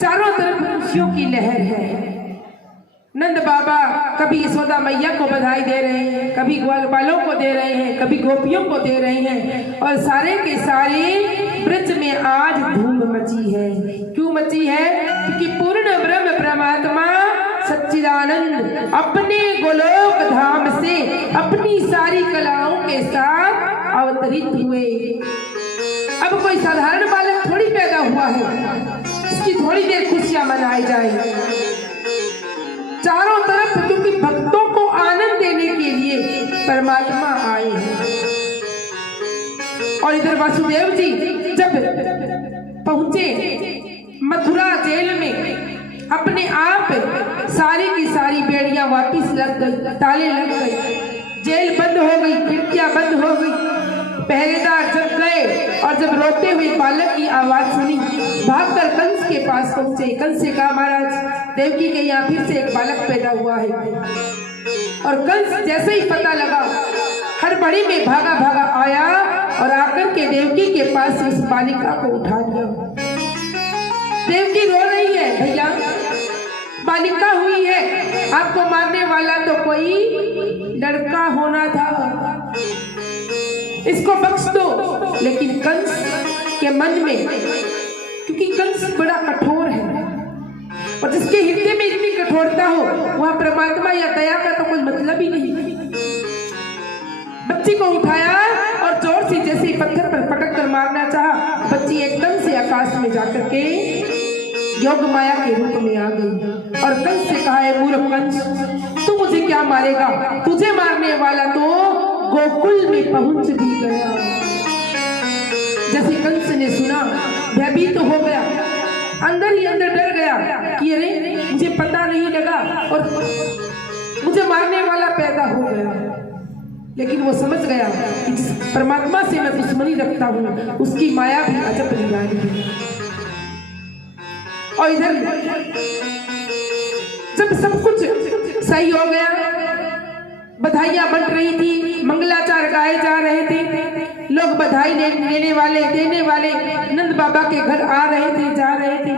चारों तरफ खुशियों की लहर है। नंद बाबा कभी यशोदा मैया को बधाई दे रहे हैं, कभी ग्वाल बालों को दे रहे हैं, कभी गोपियों को दे रहे हैं, और सारे के सारे ब्रज में आज धूम मची है। क्यों मची है? क्योंकि पूर्ण ब्रह्म परमात्मा सच्चिदानंद अपने गोलोक धाम से अपनी सारी कलाओं के साथ अवतरित हुए। अब कोई साधारण बालक थोड़ी पैदा हुआ है, इसकी थोड़ी देर खुशियां मनाई जाए। चारों तरफ क्योंकि भक्तों को आनंद देने के लिए परमात्मा आए हैं। और इधर वासुदेव जी जब पहुंचे मथुरा जेल में, अपने आप सारी की सारी बेड़ियां वापिस लग गई, ताले लग गए, जेल बंद हो गई, खिड़कियां बंद हो गई। पहरेदार जब गए और जब रोते हुए बालक की आवाज सुनी, भागकर कंस के पास पहुंचे। कंस से कहा, महाराज देवकी के यहाँ फिर से एक बालक पैदा हुआ है। और कंस जैसे ही पता लगा, हड़बड़ी में भागा भागा आया और आकर के देवकी के पास इस बालिका को उठा लिया। देवकी रो रही है, भैया बालिका हुई है, आपको मारने वाला तो कोई लड़का होना था, इसको बख्श दो। लेकिन कंस के मन में, क्योंकि कंस बड़ा कठोर है और जिसके हृदय में इतनी कठोरता हो वहां परमात्मा या दया का तो कोई मतलब ही नहीं। बच्ची को उठाया और जोर से जैसे ही पत्थर पर पटक कर मारना चाहा, बच्ची एकदम से आकाश में जाकर के योग माया के रूप में आ गई। और कंस से कहा, है मूर्ख कंस, तू मुझे क्या मारेगा? तुझे मारने वाला तो गोकुल में पहुंच भी गया। जैसे कंस ने सुना, भयभीत हो गया, अंदर ही अंदर डर गया कि अरे मुझे पता नहीं लगा और मुझे मारने वाला पैदा हो गया। लेकिन वो समझ गया कि जिस परमात्मा से मैं दुश्मनी रखता हूँ उसकी माया भी अजब निराली है। और इधर जब सब कुछ सही हो गया, बधाइयां बंट रही थी, मंगलाचार गाए जा रहे थे, लोग बधाई देने वाले नंद बाबा के घर आ रहे थे, जा रहे थे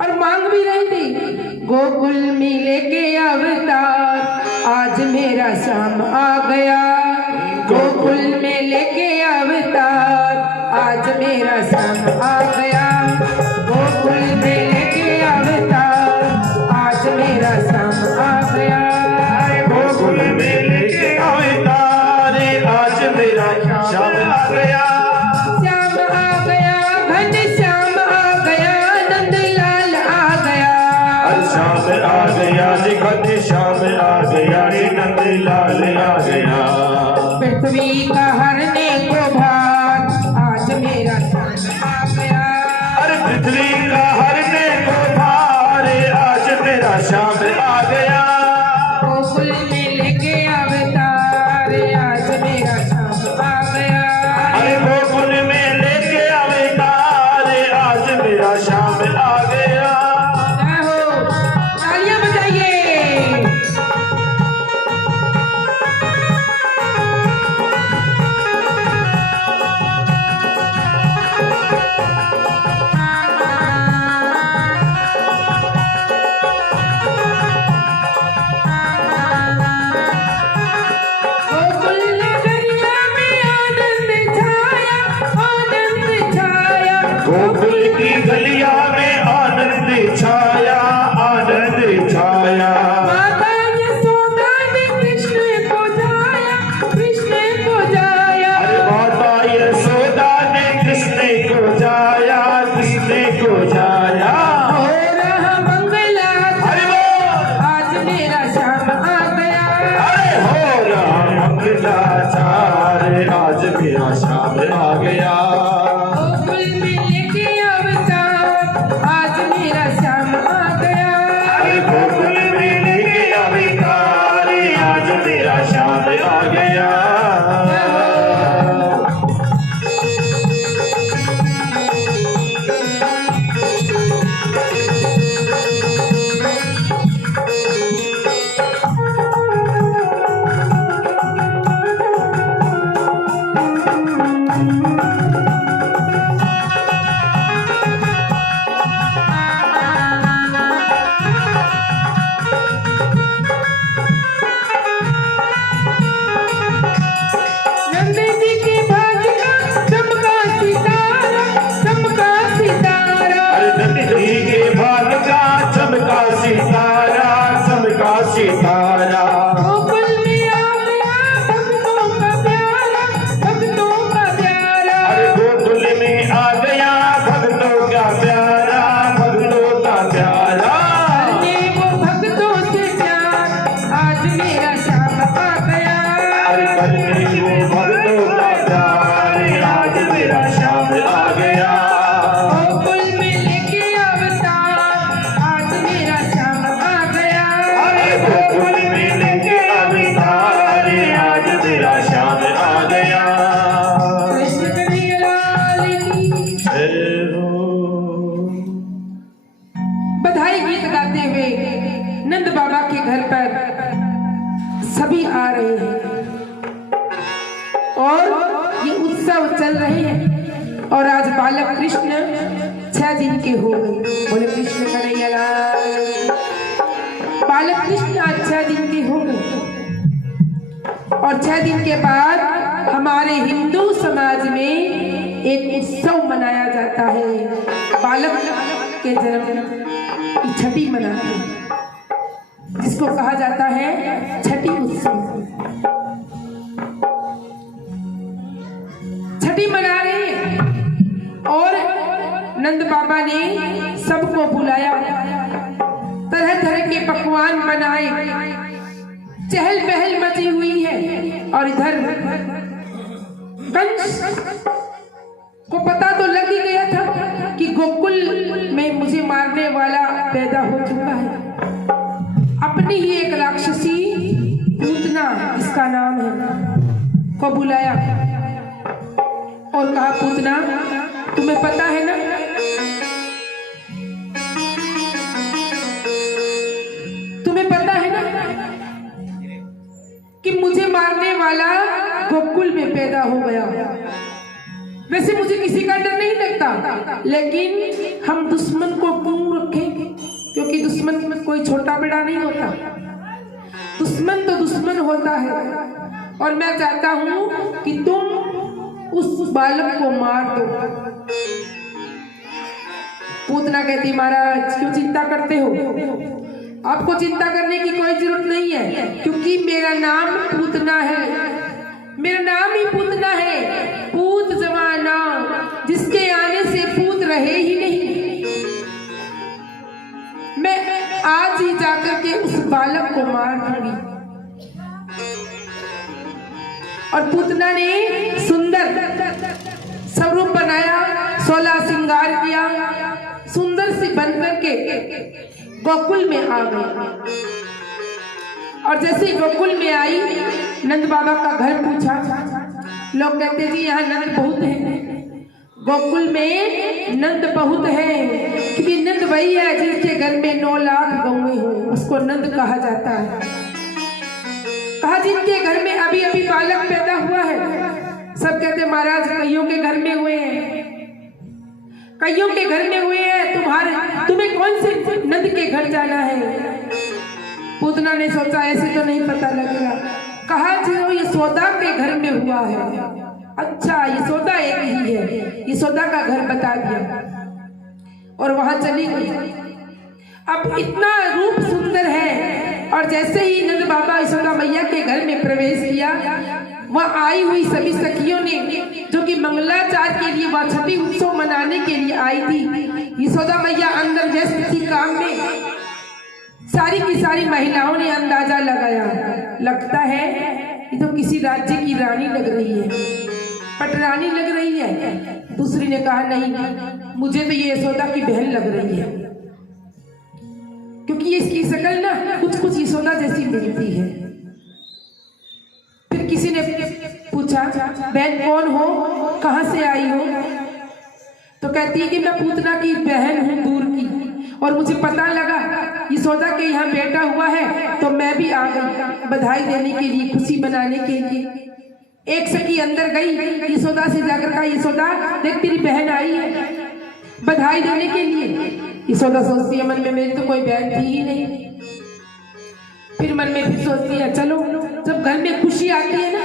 और मांग भी रहे थे, गोकुल में लेके अवतार आज मेरा श्याम आ गया, गोकुल में लेके अवतार आज मेरा श्याम आ गया, गोकुल में लेके अवतार आज मेरा श्याम आ गया, गोकुल में लेके अवतार आज मेरा श्याम आ गया, श्याम आ गया, घन श्याम आ गया, नंदलाल आ गया, श्याम आ गया, घन श्याम आ गया, नंदलाल आ गया, पृथ्वी का हरने को भार आज मेरा श्याम आ गया, अरे पृथ्वी का हरने को भार आज मेरा श्याम आ गया, गोकुल में लेके अवतार आज मेरा श्याम आ गया, अरे गोकुल में लेके अवतार आज मेरा श्याम आ गया। जय हो, तालियां बजाइए। सबका सितारा, सबका सितारा। गोकुल में आ गया भक्तों का प्यारा, भक्तों का प्यारा। अरे गोकुल में आ गया भक्तों का प्यारा, भक्तों का प्यारा। करने वो भक्तों से प्यार, आज मेरा श्याम आ गया। अरे करने वो भक्तों का प्यार, आज मेरा श्याम आ गया। गोकुल में लेके अवतार, आज मेरा श्याम आ गया। अरे गोकुल में लेके अवतार, आज मेरा श्याम आ गया। कृष्ण कन्हैया लाल की जय हो। बधाई गीत गाते हुए नंद बाबा के घर पर सभी आ रहे हैं और ये उत्सव चल रहे हैं। और आज बालक कृष्ण 6 दिन के हो गए। बोले कृष्ण कन्हैया लाल। बालक कृष्ण आज 6 दिन के हो गए और 6 दिन के बाद हमारे हिंदू समाज में एक उत्सव मनाया जाता है। बालक के जन्म की छठी मनाते हैं, जिसको कहा जाता है छठी उत्सव। छठी मना रहे हैं और नंद बाबा ने सबको बुलाया, तरह तरह के पकवान बनाए, चहल पहल मची हुई है। और इधर कंस को पता तो लग ही गया था कि गोकुल में मुझे मारने वाला पैदा हो चुका है। अपनी ही एक राक्षसी पूतना, इसका नाम है, को बुलाया और कहा पूतना, तुम्हें पता है ना कि मुझे मारने वाला गोकुल में पैदा हो गया। वैसे मुझे किसी का डर नहीं लगता, लेकिन हम दुश्मन को क्यों रखें? क्योंकि दुश्मन में कोई छोटा बड़ा नहीं होता, दुश्मन तो दुश्मन होता है। और मैं चाहता हूं कि तुम उस बालक को मार दो। पूतना कहती, महाराज क्यों चिंता करते हो? आपको चिंता करने की कोई जरूरत नहीं है, क्योंकि मेरा नाम पूतना है। मेरा नाम ही पूतना है। पूत जमाना, जिसके आने से पूत रहे ही नहीं। मैं आज ही जाकर के उस बालक को मार दूंगी। और पूतना ने सुंदर स्वरूप बनाया, 16 श्रृंगार किया, सुंदर सी बनकर के गोकुल में आ गई। और जैसे गोकुल में आई, नंद बाबा का घर पूछा। लोग कहते जी यहाँ नंद बहुत है, गोकुल में नंद बहुत है, क्योंकि नंद वही है जिसके घर में 9 लाख गौएं हो, उसको नंद कहा जाता है। कहा जिनके घर में अभी अभी बालक पैदा हुआ है। सब कहते महाराज कईयों के घर में हुए हैं, कईयों के घर में हुए हैं, तुम्हें कौन से नंद के घर जाना है? पूतना ने सोचा ऐसे तो नहीं पता लगेगा। कहा जो यशोदा के घर में हुआ है। अच्छा, यशोदा एक ही है। यशोदा का घर बता दिया और वहां चली गई। अब इतना रूप सुंदर है। और जैसे ही नंद बाबा यशोदा मैया के घर में प्रवेश किया, वह आई हुई सभी सखियों ने, जो कि मंगलाचार के लिए वह छठी उत्सव मनाने के लिए आई थी, यशोदा मैया अंदर व्यस्त थी काम में। सारी की सारी महिलाओं ने अंदाजा लगाया, लगता है ये तो किसी राज्य की रानी लग रही है, पटरानी लग रही है। दूसरी ने कहा नहीं, मुझे तो ये यशोदा की बहन लग रही है, क्योंकि इसकी शक्ल ना कुछ कुछ यशोदा जैसी मिलती है। फिर किसी ने पूछा, बहन कौन हो, कहां से आई हो? तो कहती है कि मैं पूतना की बहन हूं, दूर की, और मुझे पता लगा यशोदा के यहाँ बेटा हुआ है, तो मैं भी आ गई बधाई देने के लिए, खुशी मनाने के लिए। एक सखी अंदर गई, यशोदा से जाकर कहा, यशोदा देख तेरी बहन आई है बधाई देने के लिए। यशोदा सोचती है मन में, मेरी तो कोई बहन थी ही नहीं। फिर मन में फिर सोचती है, चलो जब घर में खुशी आती है ना,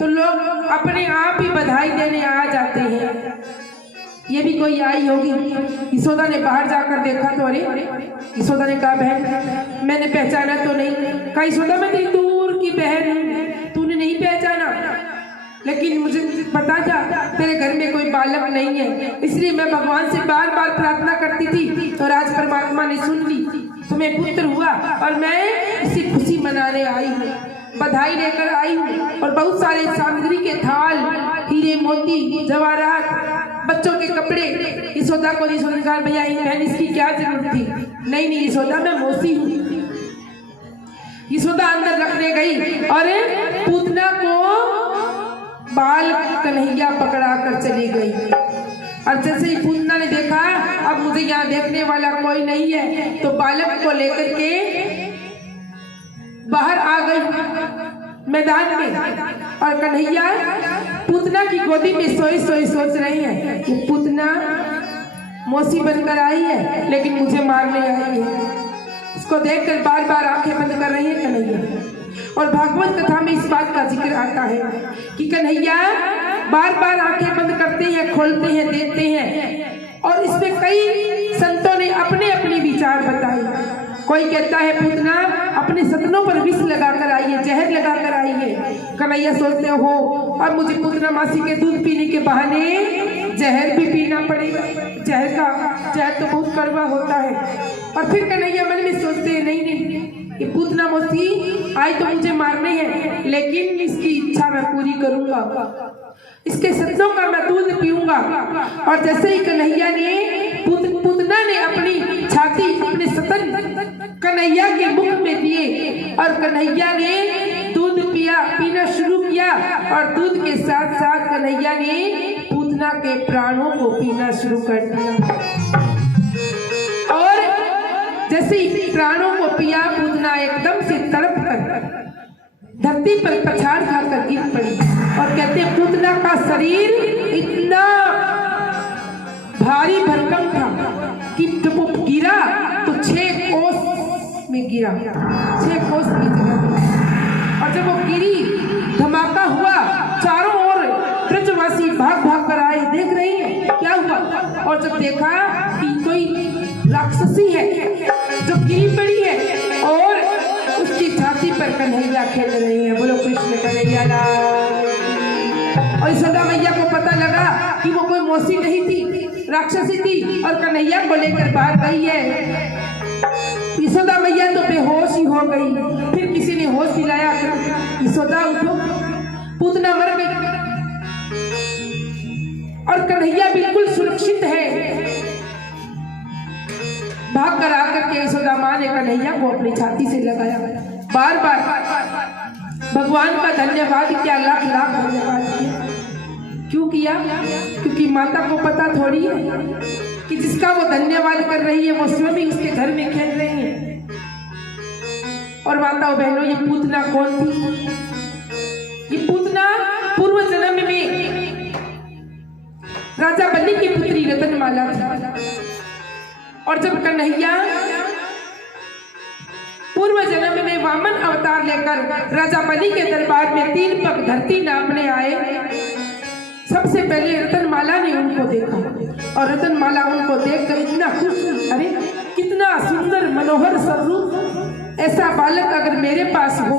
तो लोग अपने आप ही बधाई देने आ जाते हैं। ये भी कोई आई होगी। यशोदा ने बाहर जाकर देखा तो अरे, यशोदा ने कहा बहन मैंने पहचाना तो नहीं। कहा यशोदा मैं तेरी दूर की बहन हूँ, तूने नहीं पहचाना, लेकिन मुझे पता था तेरे घर में कोई बालक नहीं है, इसलिए मैं भगवान से बार बार प्रार्थना करती थी और आज परमात्मा ने सुन ली, तुम्हें पुत्र हुआ और मैं इसी खुशी मनाने आई हूँ, बधाई लेकर आई हूँ। और बहुत सारे सामग्री के थाल, हीरे मोती, जवाहरात, बच्चों के कपड़े। यशोदा को यशोदा ने कहा भैया बहन इसकी क्या जरूरत थी? नहीं नहीं यशोदा मैं मौसी हूँ। यशोदा अंदर रखने गई और पूतना को बाल कन्हैया पकड़ा कर चली गई। और जैसे ही पूतना ने देखा अब मुझे यहाँ देखने वाला कोई नहीं है, तो बालक को लेकर के बाहर आ गई मैदान में। और कन्हैया पूतना की गोदी में सोई सोई सोच रही है कि पूतना मौसी बनकर आई है लेकिन मुझे मारने आई है। इसको देखकर बार बार आंखें बंद कर रही है कन्हैया। और भागवत कथा में इस बात का जिक्र आता है कि कन्हैया बार बार आंखें बंद करते हैं, खोलते हैं, देखते हैं। और इसमें कई संतों ने अपने अपने विचार बताए। कोई कहता है पूतना अपने सतनों पर विष लगाकर आई है, जहर लगाकर आई है। कन्हैया सोचते हो अब मुझे पूतना मासी के दूध पीने के बहाने जहर भी पीना पड़ेगा। जहर तो बहुत कड़वा होता है। और फिर कन्हैया मन में सोचते हैं नहीं नहीं ये पूतना मौसी आई तो मुझे मारनी है, लेकिन इसकी इच्छा मैं पूरी करूंगा, इसके सतनों का मैं दूध पीऊंगा। और जैसे ही कन्हैया ने पूतना ने अपनी छाती अपने सतन कन्हैया के मुख में दिए और कन्हैया ने दूध पीना शुरू किया। और दूध के साथ साथ कन्हैया ने पूतना के प्राणों को पीना शुरू कर दिया। और जैसे ही प्राणों को पिया पूतना एकदम से तड़प कर धरती पर पछाड़ खाकर गिर पड़ी। और कहते पूतना का शरीर इतना भारी भरकम था कि जब वो गिरा तो 6 कोस में गिरा, 6 कोस की जगह। और जब वो गिरी धमाका हुआ, चारों ओर ब्रजवासी भाग भाग कर आए, देख रही है क्या हुआ। और जब देखा कि कोई राक्षसी है जो गिरी पड़ी है और उसकी छाती पर कन्हैया खेल रही है। बोलो कृष्ण कन्हैया लाल। और यशोदा मैया को पता लगा कि वो कोई मौसी नहीं थी, राक्षसी थी और कन्हैया को लेकर बाहर गई है। यशोदा मैया तो बेहोश ही हो गई। फिर किसी ने होश दिलाया, यशोदा उठो, पूतना मर गई और कन्हैया बिल्कुल सुरक्षित है। भाग कर आकर के यशोदा माँ ने कन्हैया को अपनी छाती से लगाया। बार बार भगवान का धन्यवाद किया, लाख लाख धन्यवाद किया। क्यों किया? क्योंकि माता को पता थोड़ी है कि जिसका वो धन्यवाद कर रही है वो स्वयं ही उसके घर में खेल रही है। और माताओं बहनों ये पूतना कौन थी? ये पूतना पूर्व जन्म में राजा बलि की पुत्री रतनमाला थी। और जब कन्हैया पूर्व जन्म में वामन अवतार लेकर राजा बलि के दरबार में 3 पग धरती नापने आए, सबसे पहले रतनमाला ने उनको देखा। और रतनमाला उनको देखकर इतना खुश, अरे कितना सुंदर मनोहर स्वरूप, ऐसा बालक अगर मेरे पास हो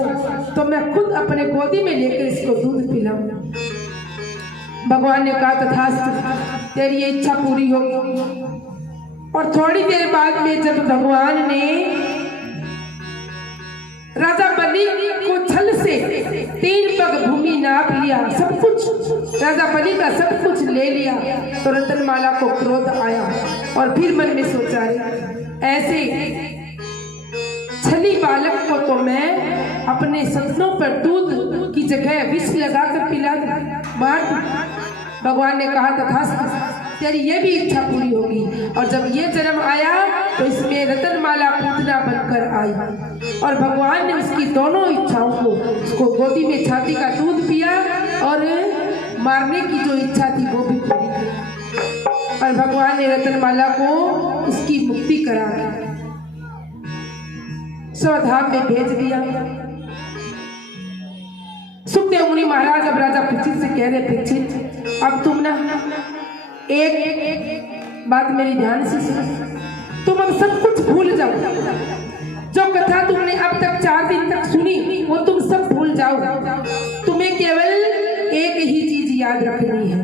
तो मैं खुद अपने गोदी में लेकर इसको दूध पिलाऊं। भगवान ने कहा तथास्तु, तेरी ये इच्छा पूरी होगी। और थोड़ी देर बाद में जब भगवान ने राजा बलि को छल से 3 पग भूमि नाप लिया, सब कुछ राजा बलि का सब कुछ ले लिया, तो रतनमाला को क्रोध आया। और फिर मन में सोचा ऐसे छली बालक को तो मैं अपने सपनों पर दूध की जगह विष लगाकर पिला मार। भगवान ने कहा तथास्तु, तेरी ये भी इच्छा पूरी होगी। और जब ये जन्म आया तो इसमें रतनमाला पूतना बनकर आई। और भगवान ने उसकी दोनों इच्छाओं को, उसको गोदी में छाती का दूध पिया और मारने की जो इच्छा थी वो भी पूरी की। और भगवान ने रतनमाला को उसकी मुक्ति करा स्वधाम में भेज दिया। सुखदेव मुनि महाराज अब राजा परीक्षित से कह रहे, परीक्षित अब तुम ना एक बात मेरी ध्यान से सुनो, तुम अब सब कुछ भूल जाओ। जो कथा तुमने अब तक 4 दिन तक सुनी वो तुम सब भूल जाओ। तुम्हें केवल एक ही चीज याद रखनी है,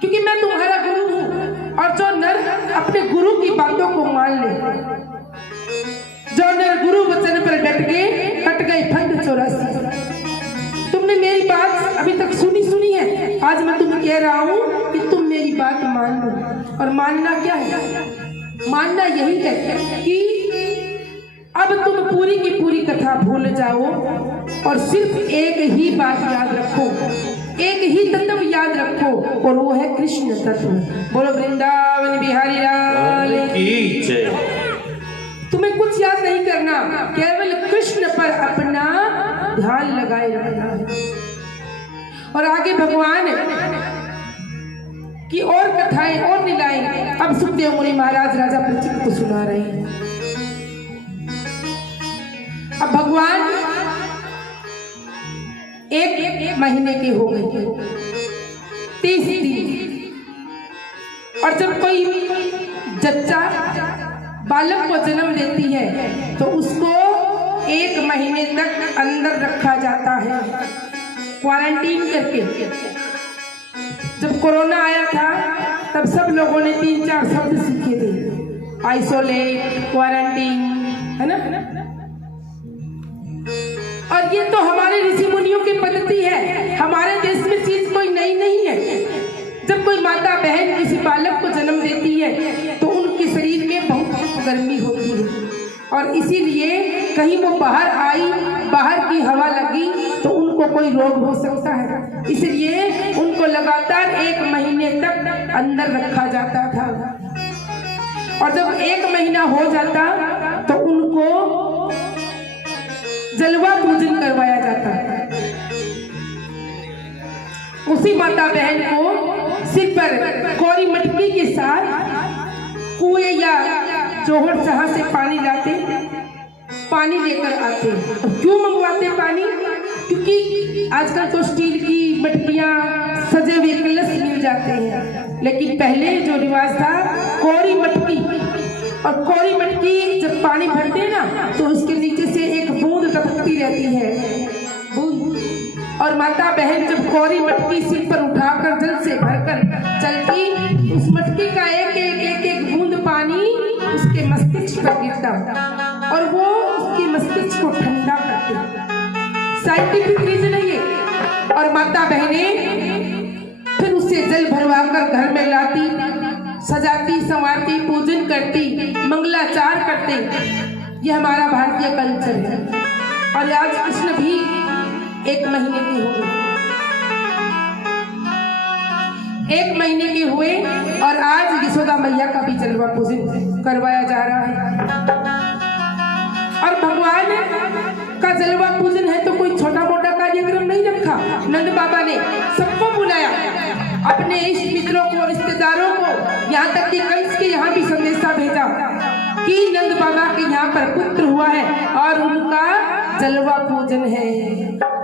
क्योंकि मैं तुम्हारा गुरु हूं। और जो नर अपने गुरु की बातों को मान ले, जो नर गुरु वचन पर डट गए, कट गए फंद 84। तुमने मेरी बात अभी तक सुनी है, आज मैं तुम्हें कह रहा हूं कि तुम मेरी बात मान लो। और मानना क्या है? मानना यही है कि अब तुम पूरी की पूरी कथा भूल जाओ और सिर्फ एक ही बात याद रखो, एक ही तत्व याद रखो, और वो है कृष्ण तत्व। बोलो वृंदावन बिहारी लाल की जय। तुम्हें कुछ याद नहीं करना, केवल कृष्ण पर अपना ध्यान लगाए रखना है। और आगे भगवान की और कथाएं और लीलाएं अब सुखदेव मुनि महाराज राजा परीक्षित को सुना रहे हैं। अब भगवान एक महीने के हो गए, 30 दिन। और जब कोई जच्चा बालक को जन्म देती है तो उसको 1 महीने तक अंदर रखा जाता है, क्वारंटीन करके। जब कोरोना आया था तब सब लोगों ने 3-4 शब्द सीखे थे, आइसोलेट, क्वारंटीन, है ना। और ये तो हमारे ऋषि मुनियों की पद्धति है, हमारे देश में चीज कोई नई नहीं है। जब कोई माता बहन किसी बालक को जन्म देती है तो उनके शरीर में बहुत गर्मी होती है, और इसीलिए कहीं वो बाहर आई, बाहर की हवा लगी तो उनको कोई रोग हो सकता है, इसलिए उनको लगातार 1 महीने तक अंदर रखा जाता था। और जब 1 महीना हो जाता तो उनको जलवा पूजन करवाया जाता। उसी माता बहन को सिर पर कौड़ी मटकी के साथ कुएं या जोहर जहां से पानी लाते, पानी लेकर आते। क्यों मंगवाते पानी? क्योंकि आजकल तो स्टील की मटकियां, सजे हुए कलश मिल जाते हैं, लेकिन पहले जो रिवाज था कौड़ी मटकी। और कौड़ी मटकी जब पानी भरते हैं ना तो उसके नीचे से एक बूंद टपकती रहती है, बूंद। और माता बहन जब कौड़ी मटकी सिर पर उठाकर जल से भरकर चलती, उस मटकी का एक बूंद पानी उसके मस्तिष्क पर गिरता और वो उसके मस्तिष्क को ठंडा करते। साइंटिफिक रीजन है ये। और माता बहनें फिर उससे जल भरवाकर घर में लाती, सजाती, संवारती, पूजन करती, मंगलाचार करते। ये हमारा भारतीय कल्चर है। और आज कृष्ण भी 1 महीने के हो गए, 1 महीने के हुए और आज यशोदा मैया का भी जलवा पूजन करवाया जा रहा है। और भगवान का जलवा पूजन है तो कोई छोटा मोटा कार्यक्रम नहीं रखा। नंद बाबा ने सबको बुलाया, अपने इष्ट मित्रों को, रिश्तेदारों को, यहाँ तक कि कंस के यहाँ भी संदेशा भेजा कि नंद बाबा के यहाँ पर पुत्र हुआ है और उनका जलवा पूजन है।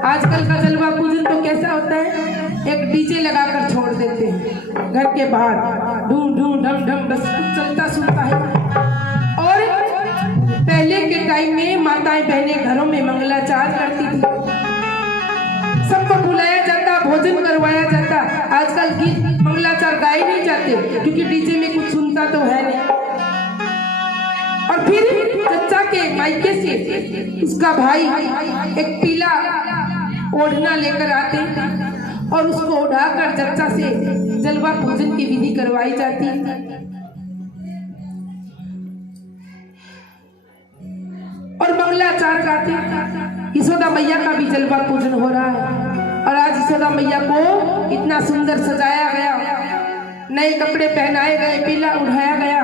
आजकल का जलवा पूजन तो कैसा होता है? एक डीजे लगाकर छोड़ देते हैं घर के बाहर, ढूं ढूं ढम ढम, बस कुछ चलता सुनता है। और पहले के टाइम में माताएं बहनें घरों में मंगलाचार करती थी, सबको बुलाया जाता, भोजन करवाया जाता। आजकल गीत मंगलाचार गाए नहीं जाते क्योंकि डीजे में कुछ सुनता तो है नहीं। और फिर चच्चा के मायके से उसका भाई एक पीला ओढ़ना लेकर आते और उसको उड़ाकर चच्चा से जलवा पूजन की विधि करवाई जाती। और मंगलाचार गाते। यशोदा मैया का भी जलवा पूजन हो रहा है। और आज यशोदा मैया को इतना सुंदर सजाया गया, नए कपड़े पहनाए गए, पीला उठाया गया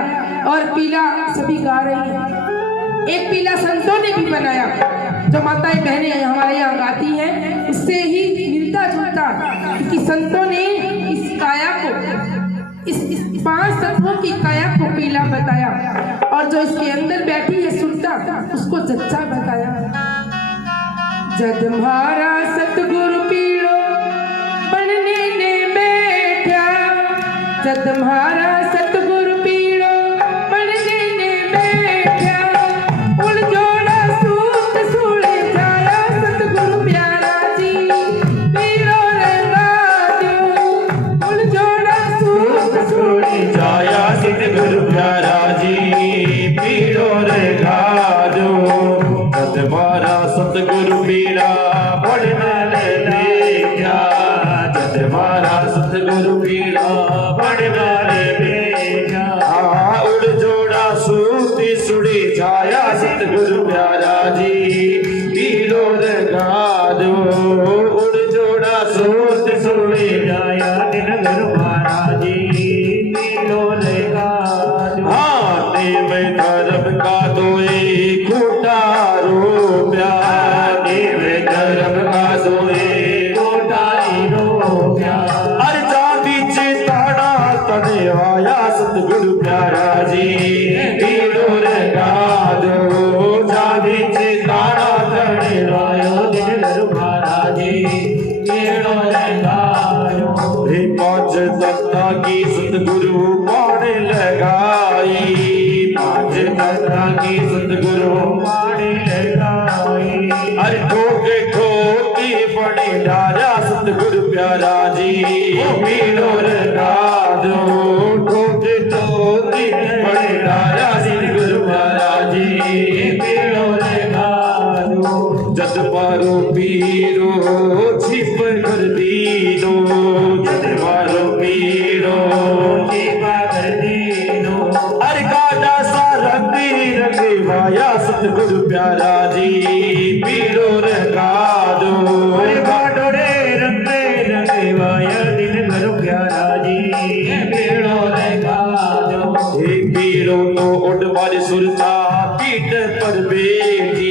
और पीला सभी गा रही हैं। एक पीला संतों ने भी बनाया, जो माताएं बहनें हमारे यहाँ गाती हैं, उससे ही मिलता जुलता, क्योंकि संतों ने इस काया को, इस 5 तत्वों की काया को पीला बताया और जो इसके अंदर बैठी है सुरता, उसको जच्चा बताया। जद म्हारा सतगुरु पीलो बनने ने में तुम्हारा सतगुरु पीड़ो पड़ देने बैठा उलझोड़ा सूत सूले जाया सतगुरु प्यारा जी पीड़ो रंगा दो उलझोड़ा सूत सूले जाया सतगुरु प्यारा जी पीड़ो रेखा दो तुम्हारा सतगुरु पीड़ा पढ़ने देखा तुम्हारा सतगुरु पीड़ा पढ़ने देखा उड़ जोड़ा सूती सुड़ी छाया सतगुरु प्यारा जी पीड़ो रेखा दो उड़ जोड़ा सूत सुड़ी जाया दिन गुरु महाराज जी पीड़ो रेखा दो में धर्म का दोए खोटा रूप्या देव धर्म का दोए खोटा रूप्या अरे चांदी चिताड़ा तने आया सतगुरु प्यारा जी पीड़ो रेखा दो चांदी चिताड़ा तने आया दिन गुरु महाराज जी पीड़ो रेखा दो पांच तत्ता की सतगुरु पाने लगाई पांच तत्ता की सतगुरु पाने लगाई अरे ठोके ठोकी बड़ी डारा सतगुरु प्यारा जी पीड़ो रेखा दो ठोके ठोकी बड़ी डारा सतगुरु प्यारा जी पीड़ो रेखा दो जद पारो पीरो छिप कर दी दो जद पारो पीरो छिप कर दी दो अरे काटा सा रंगी रंगी वाया सतगुरु प्यारा जी पीड़ो रेखा दो अरे काटोड़े रंगे रंगे वाया दिन गुरु प्यारा जी पीड़ो रेखा दो एक पीड़ो तो उठ वाली सुरता पीठ पर बेटी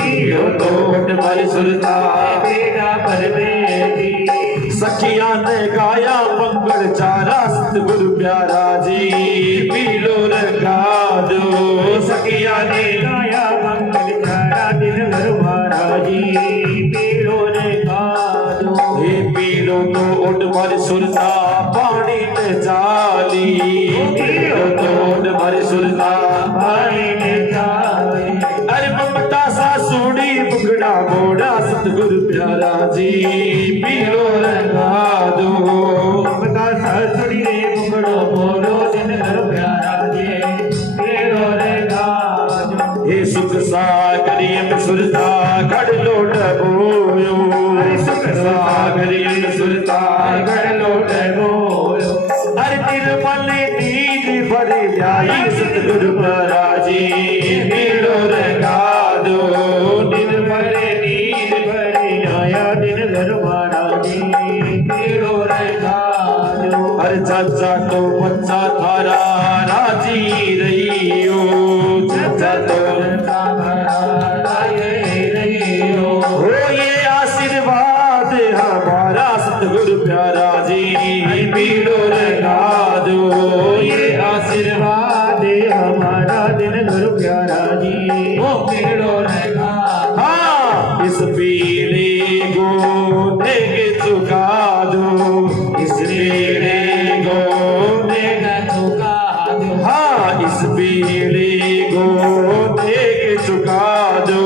पीड़ो तो उठ वाली सुरता पीठा पर बेटी सखिया ने गाया मंगल चारा सतगुरु प्यारा जी पीड़ो रेखा दो सखिया ने गाया मंगल चारा दिन गुरु महाराज जी पीड़ो रेखा दो हे पीड़ो तो उठ वाली सुरता पानी में जाली पीड़ो तो उठ वाली सुरता पानी में जाली अरे ममता सा सूड़ी बुगड़ा मोड़ा सतगुरु प्यारा जी पीड़ो रेखा दो ममता सा सूड़ी बुगड़ो मोड़ो दिन गुरु प्यारा जी पीड़ो रेखा दो हे सुख सागरिय में सुरता गढ़ लोट बोयो सुख सागरिय में सुरता गढ़ लोट बोयो अरे निर्मल नींद भरी जाई सतगुरु प्यारा जी पीड़ो रेखा दो निर्मल नींद भरी जाया दिन गुरु महाराज जी पीड़ो रेखा दो अरे चाचा तो बच्चा थारा राजी रहियो चाचा तो हो ये आशीर्वाद हमारा सतगुरु प्यारा जी पीड़ो रेखा दो ये आशीर्वाद हमारा दिन गुरु प्यारा जी ओ पीड़ो रेखा हाँ इस पीड़े को देख चुका दो इस पीड़े को देख चुका दो हाँ इस पीड़े को देख चुका दो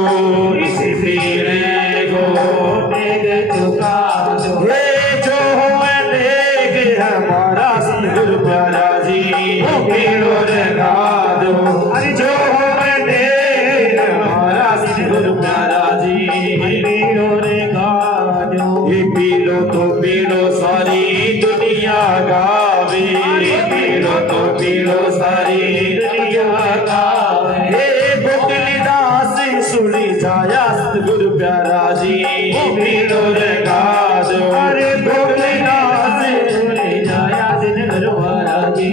इस पीड़े को देख चुका दो ये जो है देख हमारा सतगुरु प्यारा जी पीड़ो रेखा दो अरे जो है देख हमारा सतगुरु प्यारा जी पीड़ो रेखा दो ये पीड़ो तो पीड़ो सारी दुनिया गावे पीड़ो तो पीड़ो सारी दुनिया गावे हे गोकली दास सुनी जाया सतगुरु प्यारा जी पीड़ो रेखा दो अरे गोकली दास सुनी जाया दिन गुरु महाराज जी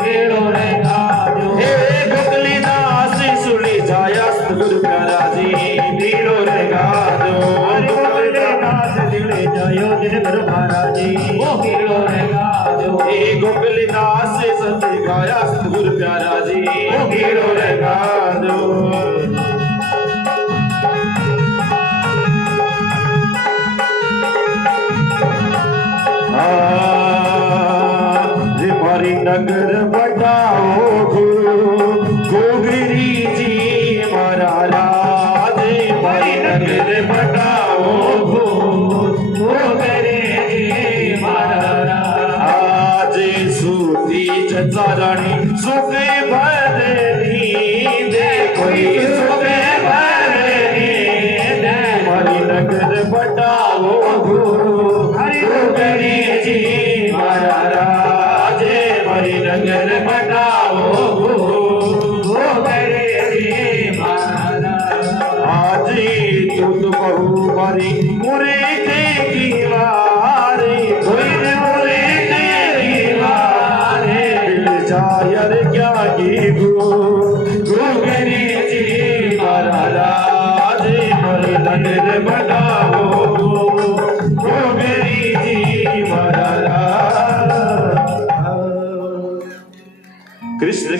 पीड़ो रेखा दो हे गोकली दास सुनी जाया सतगुरु प्यारा जी पीड़ो रेखा दो गोकली दास दिले जायो दिन गुरु महाराज जी पीड़ो रेखा दो हे गोकली दास सत्य गाया सतगुरु प्यारा जी पीड़ो रेखा दो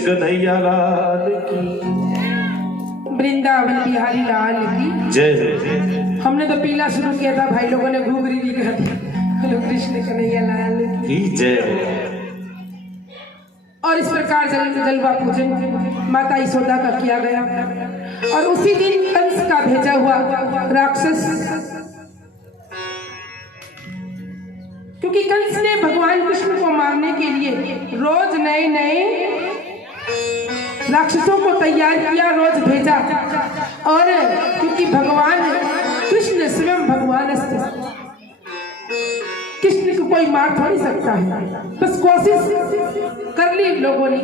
कन्हैया लाल की वृंदावन बिहारी लाल की जय। हमने तो पीला शुरू किया था, भाई लोगों ने घुघरी भी कहा थी। हेलो कृष्ण कन्हैया लाल की जय। और इस प्रकार जलवा पूजन माता यशोदा का किया गया। और उसी दिन कंस का भेजा हुआ राक्षस, क्योंकि कंस ने भगवान कृष्ण को मारने के लिए रोज नए नए राक्षसों को तैयार किया, रोज भेजा। और क्योंकि भगवान कृष्ण स्वयं भगवान कृष्ण को कोई मार थोड़ी सकता है, बस कोशिश कर ली लोगों ने।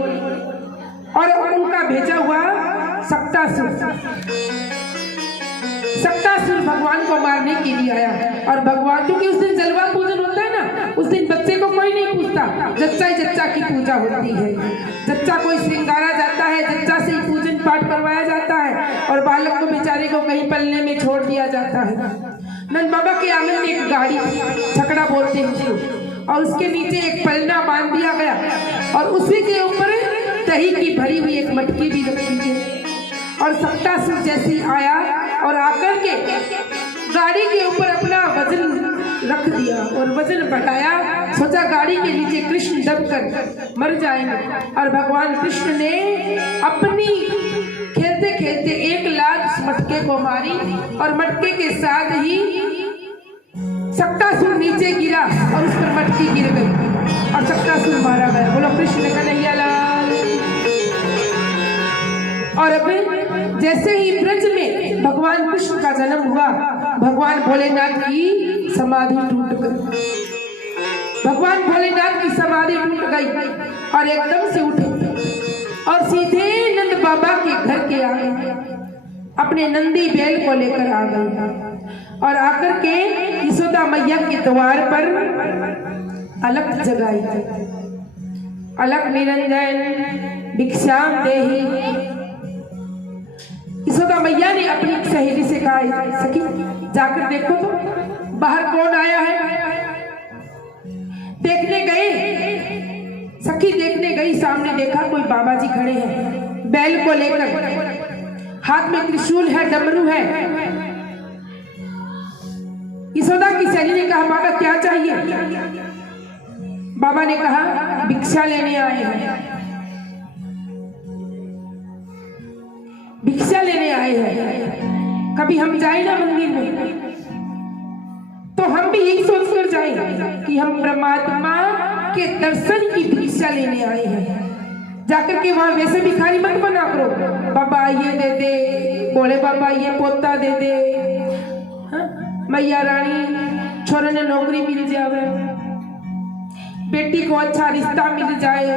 और उनका भेजा हुआ सक्तासुर भगवान को मारने के लिए आया। और भगवान, क्योंकि उस दिन जलवा पूजन होता है ना, उस दिन बच्चे को कोई नहीं पूछता, जच्चा ही जच्चा की पूजा होती है। जच्चा कोई श्रृंगारा जाता है, जच्चा से ही पूजन पाठ करवाया जाता है, और बालक को बेचारे को कहीं पलने में छोड़ दिया जाता है। नंद बाबा के आंगन में एक गाड़ी, छकड़ा बोलते हैं उसको, और उसके नीचे एक पलना बांध दिया गया, और उसी के ऊपर दही की भरी हुई एक मटकी भी रखी है। और सक्तासुर जैसे आया और आकर के गाड़ी के ऊपर अपना वजन रख दिया और वजन बढ़ाया, सोचा गाड़ी के नीचे कृष्ण दबकर मर जाएंगे। और भगवान कृष्ण ने अपनी खेलते खेलते एक लात उस मटके को मारी, और मटके के साथ ही सक्तासुर नीचे गिरा और उस पर मटकी गिर गई और सक्तासुर मारा गया। बोलो कृष्ण कन्हैया लाल। और अब जैसे ही ब्रज में भगवान कृष्ण का जन्म हुआ, भगवान भोलेनाथ की समाधि टूट गई। भगवान भोलेनाथ की समाधि टूट गई और एकदम से उठे और सीधे नंद बाबा के घर के आगे अपने नंदी बैल को लेकर आ गए। और आकर के यशोदा मैया के द्वार पर अलख जगाई। अलख निरंजन भिक्षाम देहि। यशोदा मैया ने अपनी सहेली से कहा, सखी जाकर देखो तो बाहर कौन आया है। देखने गए, सखी देखने गई, सामने देखा कोई बाबा जी खड़े हैं बैल को लेकर, हाथ में त्रिशूल है, डमरू है। यशोदा की सहेली ने कहा, बाबा क्या चाहिए। बाबा ने कहा, भिक्षा लेने आए हैं, भिक्षा लेने आए हैं। कभी हम जाए ना मंदिर में तो हम भी यही सोच कर जाए कि हम परमात्मा के दर्शन की भिक्षा लेने आए हैं। जाकर के वहां वैसे भिखारी मत बना करो, बाबा ये दे दे, बोले बाबा ये पोता दे दे, मैया रानी छोरे ने नौकरी मिल जाए, बेटी को अच्छा रिश्ता मिल जाए,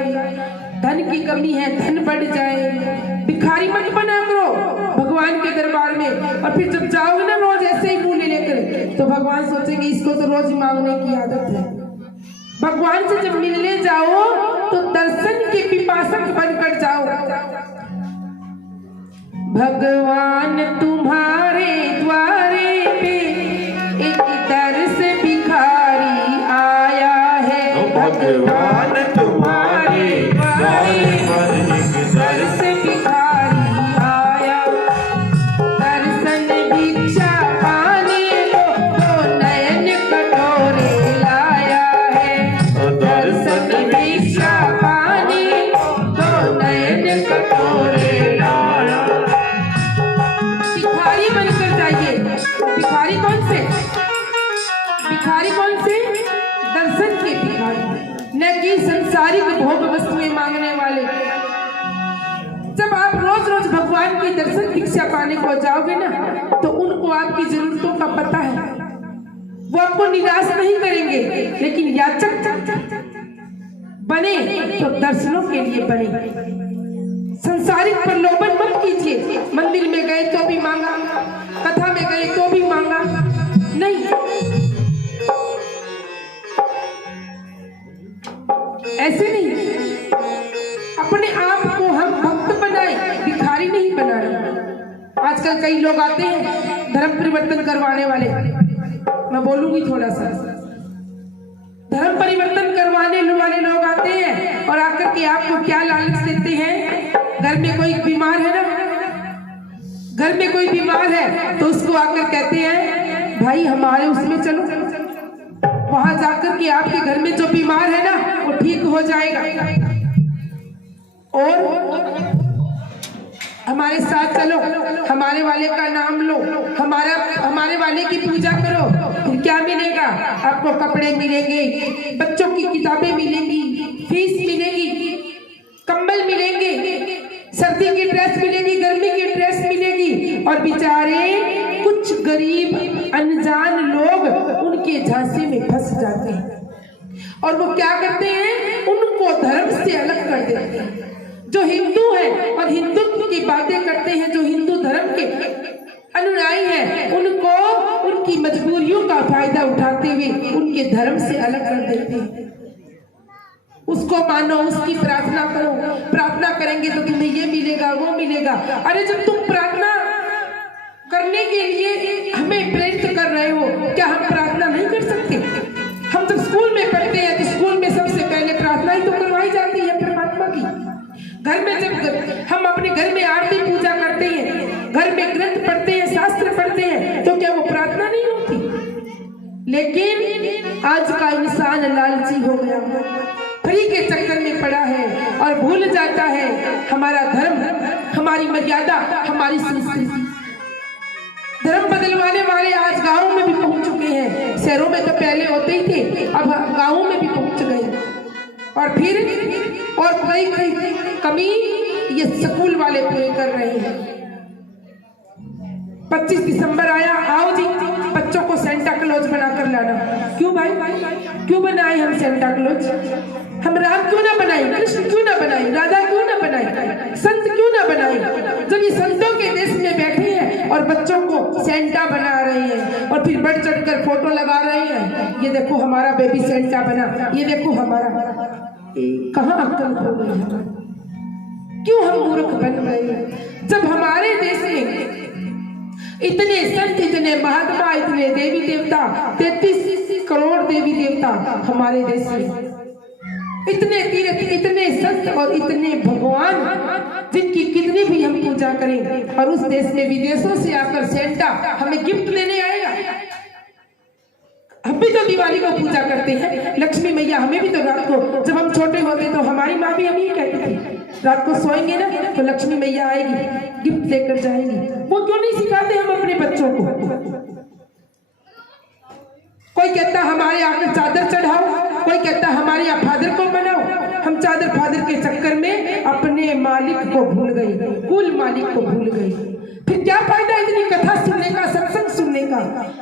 धन की कमी है धन बढ़ जाए। भिखारी मत बना करो भगवान के दरबार में। और फिर जब जाओगे ना रोज ऐसे ही मुंह लेकर, तो भगवान सोचेंगे इसको तो रोज मांगने की आदत है। भगवान से जब मिलने जाओ तो दर्शन के पिपासक बनकर जाओ। भगवान तुम्हारे द्वारे पे एक दर्श भिखारी आया है। भगवान तुम्हारे द्वारे पर एक दर्श भिखारी आया, दर्शन भिक्षा पाने को नयन कटोरे लाया है। दर्शन भिक्षा पाने को नयन कटोरे लाया। भिखारी बनकर जाइए। भिखारी कौन से? भिखारी कौन से? दर्शन के भिखारी, न कि संसारिक भोग वस्तुएं मांगने वाले। जब आप रोज रोज भगवान के दर्शन भिक्षा पाने को जाओगे ना, तो उनको आपकी जरूरतों का पता है, वो आपको निराश नहीं करेंगे। लेकिन याचक बने तो दर्शनों के लिए बने। संसारिक प्रलोभन मत कीजिए। मंदिर में गए तो भी मांगा, कथा में गए तो भी मांगा, नहीं, ऐसे नहीं। अपने आप को हम भक्त बनाए, भिखारी नहीं बनाए। आजकल कई लोग आते हैं धर्म परिवर्तन करवाने वाले, मैं बोलूंगी थोड़ा सा। धर्म परिवर्तन करवाने वाले लोग आते हैं और आकर के आपको क्या लालच देते हैं, घर में कोई बीमार है ना, घर में कोई बीमार है तो उसको आकर कहते हैं भाई हमारे उसमें चलो, वहां जाकर के आपके घर में जो बीमार है ना वो ठीक हो जाएगा, और हमारे साथ चलो, हमारे वाले का नाम लो, हमारे वाले की पूजा करो। फिर क्या मिलेगा आपको? कपड़े मिलेंगे, बच्चों की किताबें मिलेंगी, फीस मिलेगी, कंबल मिलेंगे, सर्दी की ड्रेस मिलेगी, गर्मी की ड्रेस मिलेगी, और बेचारे कुछ गरीब अनजान लोग उनके झांसे में फंस जाते हैं और वो क्या करते हैं, उनको धर्म से अलग कर देते हैं। जो हिंदू है और हिंदुत्व की बातें करते हैं, जो हिंदू धर्म के अनुयायी हैं, उनको उनकी मजबूरियों का फायदा उठाते हुए उनके धर्म से अलग कर देते हैं। उसको मानो, उसकी प्रार्थना करो, प्रार्थना करेंगे तो तुम्हें ये मिलेगा वो मिलेगा। अरे जब तुम प्रार्थना करने के लिए हमें प्रेरित कर रहे हो, क्या हम प्रार्थना नहीं कर सकते? हम जब स्कूल में पढ़ते हैं तो स्कूल में सबसे पहले प्रार्थना ही तो करवाई जाती है परमात्मा की। घर में जब हम अपने घर में आरती पूजा करते हैं, घर में ग्रंथ पढ़ते हैं, शास्त्र पढ़ते हैं, तो क्या वो प्रार्थना नहीं होती? लेकिन आज का इंसान लालची हो गया, फ्री के चक्कर में पड़ा है और भूल जाता है हमारा धर्म, हमारी मर्यादा, हमारी संस्कृति। धर्म बदलवाने वाले आज गांवों में भी पहुंच चुके हैं। शहरों में तो पहले होते ही थे, अब गांवों में भी पहुंच गए। और फिर और कई कमी ये स्कूल वाले पूरे कर रहे हैं। 25 दिसंबर आया, आओ जी बच्चों को सेंटा क्लॉज बनाकर लाना। क्यों भाई, क्यों बनाए हम सेंटा क्लॉज? हम राम क्यों ना बनाए, कृष्ण क्यों ना बनाए, राधा क्यों ना बनाए, संत क्यों ना बनाए? जब ये संतों के देश में बैठे हैं और बच्चों को सेंटा बना रहे हैं और फिर बढ़ चढ़कर फोटो लगा रहे हैं, ये देखो हमारा बेबी सेंटा बना, ये देखो हमारा। कहाँ अक्ल हो गई है? क्यों हम मूर्ख बन गए? जब हमारे देश में इतने संत, इतने महात्मा, इतने देवी देवता, 33 करोड़ देवी देवता हमारे देश में, इतने तीर्थ, इतने संत और इतने भगवान जिनकी कितनी भी हम पूजा करें, और उस देश में विदेशों से आकर सेंटा हमें गिफ्ट देने आएगा। हम भी तो दिवाली को पूजा करते हैं, लक्ष्मी मैया हमें भी तो रात को, जब हम छोटे होते तो हमारी माँ भी हमें कहती थी रात को सोएंगे ना तो लक्ष्मी मैया आएगी, गिफ्ट लेकर जाएगी। वो क्यों नहीं सिखाते हम अपने बच्चों को? कोई कहता हमारे आकर चादर चढ़ाओ, कोई कहता हमारे यहाँ फादर को मनाओ। हम चादर फादर के चक्कर में अपने मालिक को भूल गए, कुल मालिक को भूल गए। फिर क्या फायदा इतनी कथा सुनने का, सत्संग सुनने का?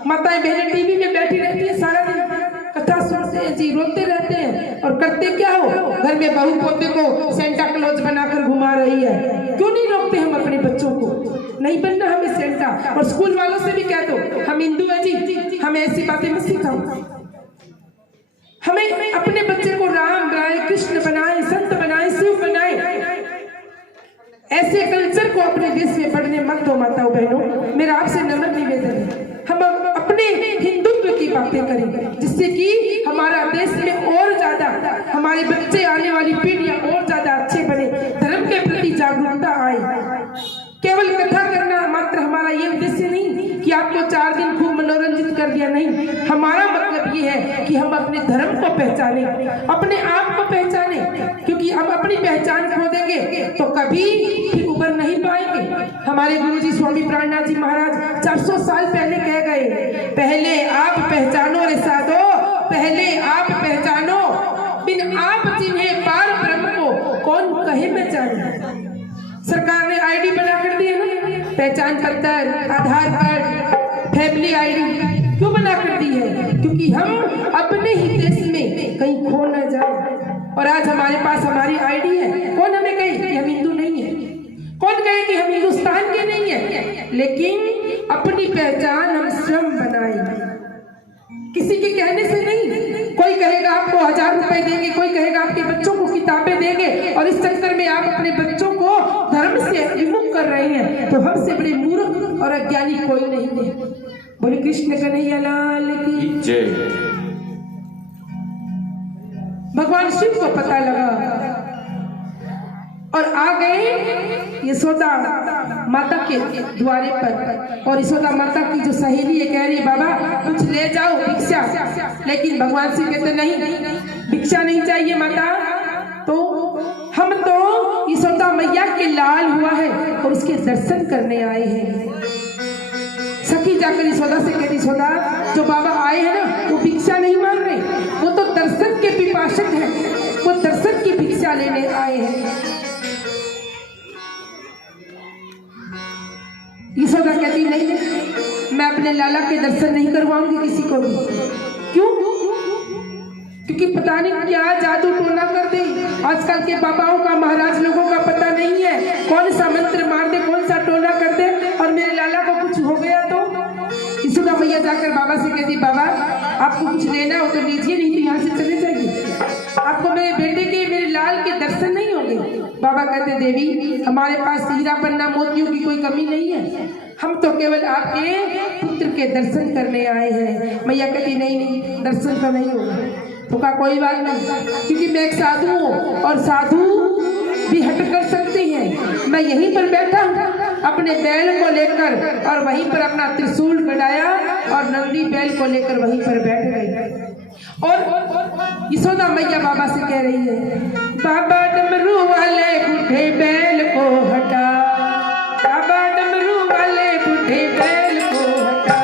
माताएं बहनें टीवी में बैठी रहती है, सारा दिन कथा सुनते हैं जी, रोते रहते हैं, और करते क्या हो? घर में बहू पोते को सेंटा क्लॉज बनाकर घुमा रही है। क्यों नहीं रोकते हम अपने बच्चों को? नहीं बनना हमें सेंटा। और स्कूल वालों से भी कह दो हम हिंदू हैं जी, हमें ऐसी बातें मत सिखाओ। हमें अपने बच्चे को राम बनाए, कृष्ण बनाए, संत बनाए, शिव बनाए। ऐसे कल्चर को अपने देश में पढ़ने मत दो माताओं बहनों। मेरा आपसे नम्र निवेदन है, हम अपने हिंदुत्व की बातें करें, जिससे कि हमारा देश में और ज्यादा हमारे बच्चे, आने वाली पीढ़ियां और ज्यादा अच्छे बने, धर्म के प्रति जागरूकता आए। केवल कथा करना मात्र हमारा ये उद्देश्य नहीं कि आपको 4 दिन खूब मनोरंजित कर दिया, नहीं। हमारा मतलब ये है कि हम अपने धर्म को पहचाने, अपने आप को पहचाने, क्योंकि हम अपनी पहचान खो देंगे तो कभी फिर उबर नहीं पाएंगे। हमारे गुरुजी स्वामी प्राणनाथ जी महाराज 400 साल पहले कह गए, पहले आप पहचानो रे साधो, पहले आप पहचानो, बिन आप जिन्हें पार ब्रह्म को कौन कहे मैं जानूं। सरकार ने आईडी बना कर दी है ना, पहचान पत्र, आधार कार्ड, फैमिली आईडी क्यों बना कर दी है? क्योंकि हम अपने ही देश में कहीं खो न जाए। और आज हमारे पास हमारी आईडी है, कौन हमें कहे कि हम हिंदू नहीं है, कौन कहे कि हम हिंदुस्तान के नहीं है, लेकिन अपनी पहचान हम स्वयं बनाएंगे, किसी के कहने से नहीं। कोई कहेगा आपको 1000 रुपए देंगे, कोई कहेगा आपके बच्चों को किताबें देंगे, और इस चक्कर में आप अपने बच्चों को धर्म से विमुख कर रहे हैं। तो हमसे बड़े मूर्ख और अज्ञानी कोई नहीं है। बोले कृष्ण कन्हैया लाल की जय। भगवान शिव को पता लगा और आ गए यशोदा माता के द्वारे पर। और यशोदा माता की जो सहेली है कह रही है बाबा कुछ ले जाओ भिक्षा, लेकिन भगवान से कहते नहीं भिक्षा नहीं चाहिए माता, तो हम तो यशोदा मैया के लाल हुआ है और उसके दर्शन करने आए हैं। सखी जाकर यशोदा से कहती यशोदा जो बाबा आए हैं ना वो भिक्षा नहीं मांग रहे, वो तो दर्शन के पिपासक हैं, वो दर्शन की भिक्षा लेने आए हैं। यशोदा कहती नहीं मैं अपने लाला के दर्शन नहीं करवाऊंगी किसी को भी। क्यों? क्योंकि पता नहीं क्या जादू टोना कर दे। आजकल के बाबाओं का महाराज लोगों का पता नहीं है, कौन सा मंत्र मार दे कौन सा टोना कर दे और मेरे लाला को कुछ हो गया तो। यशोदा मैया जाकर बाबा से कहती बाबा आपको कुछ लेना हो तो लीजिए, नहीं तो यहाँ से चले जाइए, आपको मेरे बेटे के मेरे लाल के दर्शन नहीं होंगे। बाबा कहते देवी हमारे पास हीरा पन्ना मोतियों की कोई कमी नहीं है, हम तो केवल आपके पुत्र के दर्शन करने आए हैं। मैया कहती नहीं दर्शन तो नहीं होगा। तो कहा कोई बात नहीं, क्योंकि मैं एक साधु हूँ और साधु भी हट कर सकते हैं। मैं यहीं पर बैठा हूँ अपने बैल को लेकर और वहीं पर अपना त्रिशूल गड़ाया और नंदी बैल को लेकर वहीं पर बैठ गए। और यशोदा मैया बाबा से कह रही है बाबा डमरू वाले बूढ़े बैल को हटा, बाबा डमरू वाले बूढ़े बैल को हटा।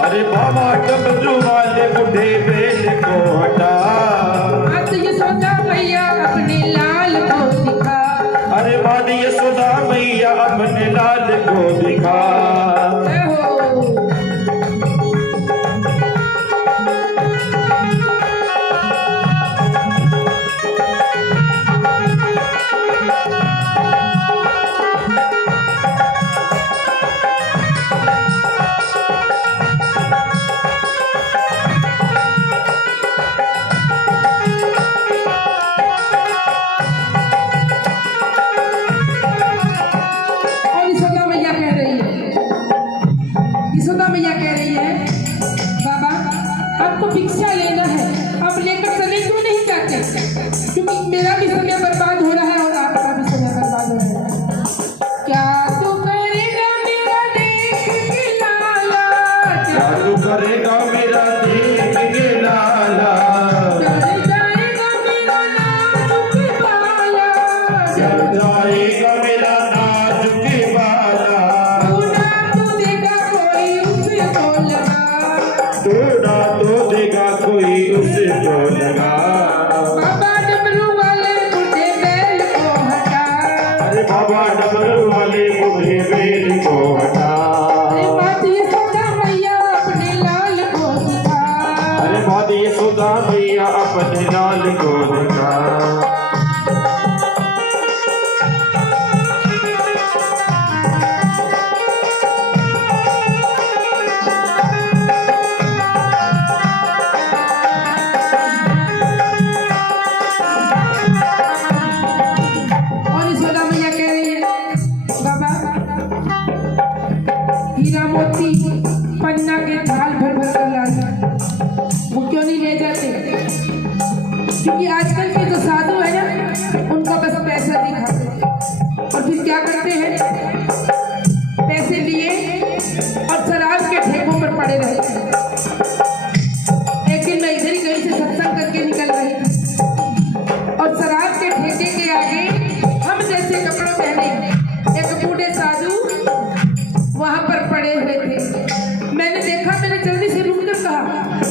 अरे बाबा डमरू वाले बूढ़े बैल को हटा। आज यशोदा मैया अपने लाल को दिखा, अरे बाद यशोदा मैया अपने लाल को दिखा। यशोदा मैया कह रही है बाबा आपको भिक्षा लेना है, आप लेकर चले क्यों नहीं जाते, क्योंकि मेरा भी समय बर्बाद हो रहा है और आपका भी समय बर्बाद हो रहा है। क्या तू करेगा मेरा देख के लाला, क्या तू करेगा मेरा देख के लाला, चल जाएगा मेरा नाजुक बाला, चल जाएगा मेरा नाजुक बाला। टूटा तो देगा कोई उसे तो लगा। बाबा डमरू वाले बूढ़े बैल को हटा, अरे बाबा डमरू वाले बूढ़े बैल को हटा। अरे बात यशोदा मैया अपने लाल को दिखा, अरे बाद यशोदा मैया अपने लाल को दिखा। हीरा मोती पन्ना के थाल भर भर कर लाते, वो क्यों नहीं ले जाते? क्योंकि आजकल के जो साधु है ना उनका बस पैसा दिखाते और फिर क्या करते हैं पैसे लिए और शराब के ठेकों पर पड़े रहते हैं। एक दिन मैं इधर ही कहीं से सत्संग करके निकल रही थी और शराब के ठेके के आगे हम जैसे कपड़े पहने एक बूढ़े साधु वहां पर पड़े हुए थे। मैंने देखा, मैंने जल्दी से रुक कर कहा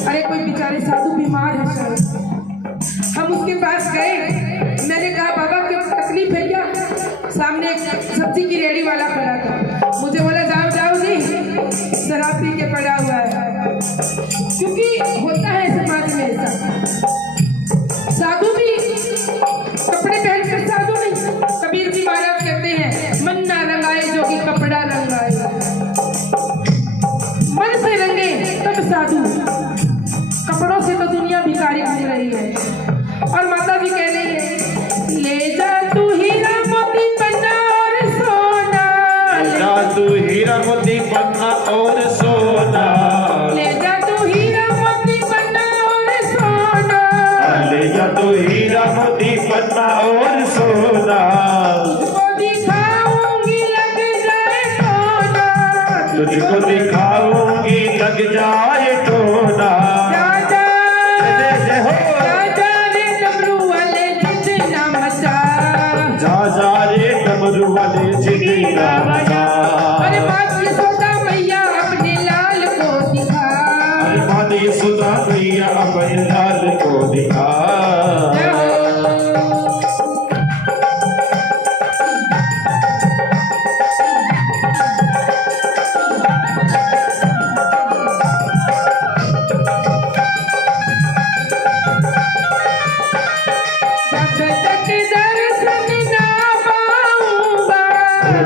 अरे कोई बेचारे साधु बीमार है शायद। हम उसके पास गए, मैंने कहा बाबा क्या तकलीफ है क्या? सामने एक सब्जी की रेडी वाला खड़ा था, मुझे बोला जाओ जाओ जी शराब पी के पड़ा हुआ है। क्योंकि होता है समाज में ऐसा, साधु भी कपड़े पहनकर साधु नहीं। कबीर जी महाराज कहते हैं मन ना रंगाए जो कि कपड़ा रंगाए, मन से रंगे तब साधु, कपड़ों से तो दुनिया भिखारी घूम रही है। और माता जी कह रही है ले जा तू हीरा मोती पन्ना और सोना, ले जा तू हीरा मोती पन्ना और सोना, ले जा तू हीरा मोती पन्ना और सोना, ले जा तू तुझको दिखाऊंगी लग जाए टोना। राजा जय जय हो राजा रे डमरू वाले जितना मचा, जा जा रे डमरू वाले जितना मचा। अरे माँ यशोदा मैया अपने लाल को दिखा, अरे माँ यशोदा मैया अपने लाल को दिखा।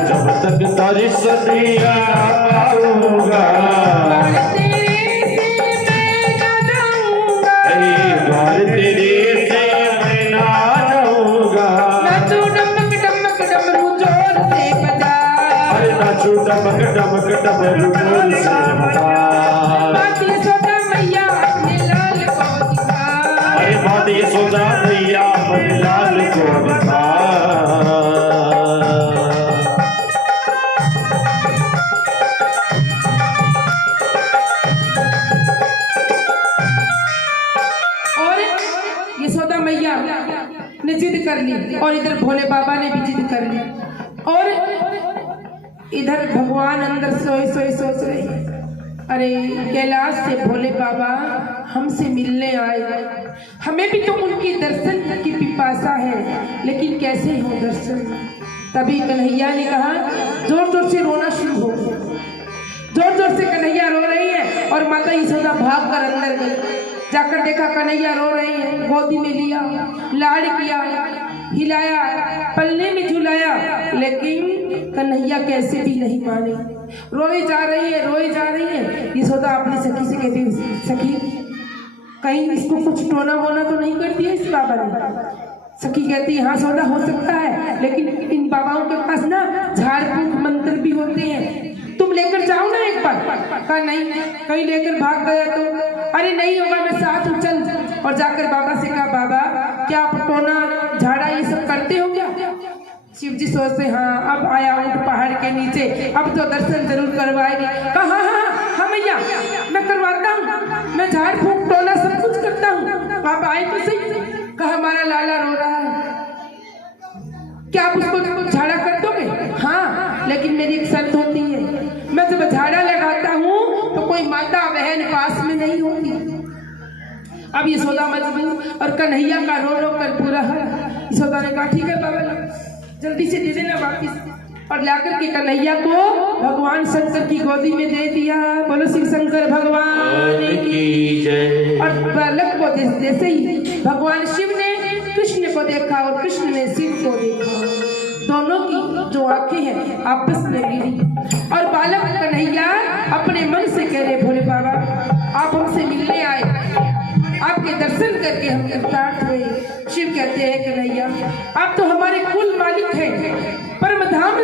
जब तक दर्शन ना पाऊंगा, द्वार तेरे से मैं ना जाऊंगा। नाचू डमक डमक डमरू जोर से बजा, अरे नाचू डमक डमक डमरू जोर से बजा। माँ यशोदा मैया अपने लाल को दिखा, अरे माँ यशोदा मैया अपने लाल को दिखा। यशोदा मैया ने जिद कर ली और इधर भोले बाबा ने भी जिद कर ली, और इधर भगवान अंदर सोए सोए सोच रहे हैं, अरे कैलाश से भोले बाबा हमसे मिलने आए, हमें भी तो उनकी दर्शन की पिपासा है, लेकिन कैसे हो दर्शन। तभी कन्हैया ने कहा, जोर जोर से रोना शुरू हो गया, जोर जोर से कन्हैया रो रही है और माता यशोदा भाग कर अंदर गई। जाकर देखा कन्हैया रो रही है, गोदी में लिया, लाड़ किया, हिलाया, पल्ले में झुलाया, लेकिन कन्हैया कैसे भी नहीं माने, रोई जा रही है, रोई जा रही है। यशोदा अपनी सखी से कहती, सखी कहीं इसको कुछ टोना वोना तो नहीं कर दिया इस बाबा ने। सखी कहती हाँ सौदा हो सकता है, लेकिन इन बाबाओं के पास ना झाड़ फूक मंत्र भी होते हैं, तुम लेकर जाओ ना एक बार। कहा नहीं, कहीं लेकर भाग गया तो, अरे नहीं होगा, मैं साथ हूँ, चल। और जाकर बाबा से कहा, बाबा क्या आप टोना झाड़ा ये सब करते हो क्या? शिव जी सोचते हाँ अब आया ऊँट पहाड़ के नीचे, अब तो दर्शन जरूर करवाएगी। कहा हाँ हाँ हाँ मैया मैं करवाता हूँ, मैं झाड़ फूक टोना सब कुछ करता हूँ, आप आए तो सही। कहा हमारा लाला रो रहा है, क्या आप उसको झाड़ा कर दोगे? हाँ, लेकिन मेरी एक शर्त होती है, मैं जब झाड़ा लगाता हूँ तो कोई माता बहन पास में नहीं होती। अब यशोदा मजबूर और कन्हैया का रो रो कर पूरा है। यशोदा ने कहा ठीक है बाबा जल्दी से दे देना वापिस, और लाकर के कन्हैया को भगवान शंकर की गोदी में दे दिया। बोलो शिव शंकर भगवान की जय। और बालक को जैसे ही भगवान शिव ने कृष्ण को देखा और कृष्ण ने शिव को देखा, दोनों की जो आंखें हैं आपस में मिली, और बालक कन्हैया अपने मन से कह रहे भोले बाबा आप हमसे मिलने आए, आपके दर्शन करके हम कृतार्थ हुए। शिव कहते हैं कन्हैया आप तो हमारे कुल मालिक हैं, परम धाम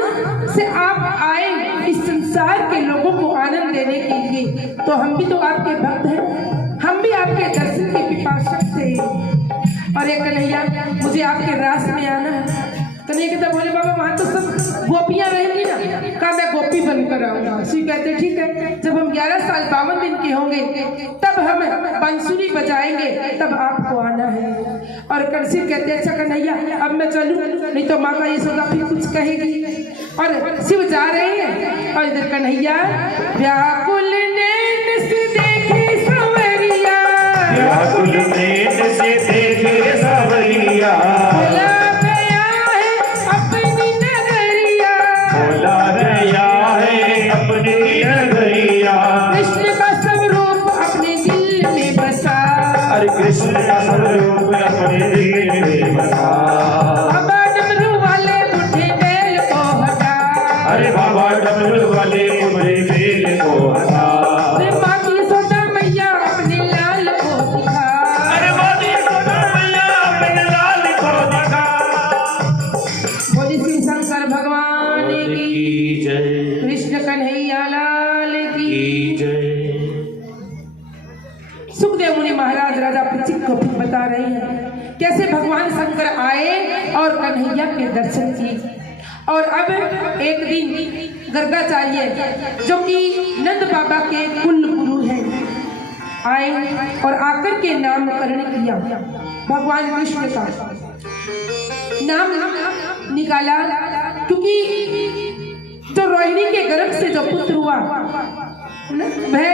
से आप आए इस संसार के लोगों को आनंद देने के लिए, तो हम भी तो आपके भक्त हैं, हम भी आपके दर्शन के पिपासक थे। और एक कन्हैया मुझे आपके रास में आना है। कन्हैया कहता बोले बाबा वहाँ तो सब गोपियाँ रहेंगी ना? कहा मैं गोपी बनकर आऊंगा। शिव कहते ठीक है, जब हम 11 साल 52 दिन के होंगे तब हम बांसुरी बजाएंगे, तब आपको आना है। और शिव कहते अच्छा कन्हैया अब मैं चलूँ, नहीं तो माँ का यशोदा फिर कुछ कहेगी। और शिव जा रहे हैं, और इधर कन्हैया व्याकुल नैन से देखे सवरिया, व्याकुल नैन से देखे सवरिया, बोला गया है अपनी नगरिया, बोला गया है अपनी नगरिया, कृष्ण का स्वरूप अपने दिल में बसा, अरे कृष्ण का स्वरूप अपने दिल में बसा। बाबा डमरू वाले बूढ़े बैल को हटा, अरे बाबा डमरू वाले बूढ़े बैल को हटा, अरे माँ यशोदा मैया अपने लाल को दिखा, अरे माँ यशोदा मैया अपने लाल को दिखा। बोली श्री शंकर भगवान की जय, कृष्ण कन्हैया लाल की जय। सुखदेव मुनि महाराज राजा परीक्षित को फिर बता रहे हैं कैसे भगवान शंकर आए और कन्हैया के दर्शन किए। और अब एक दिन गर्गाचार्य जो कि नंद बाबा के कुल गुरु हैं, आए और आकर के नामकरण किया। भगवान कृष्ण का नाम निकाला, क्योंकि जो रोहिणी के गर्भ से जो पुत्र हुआ वह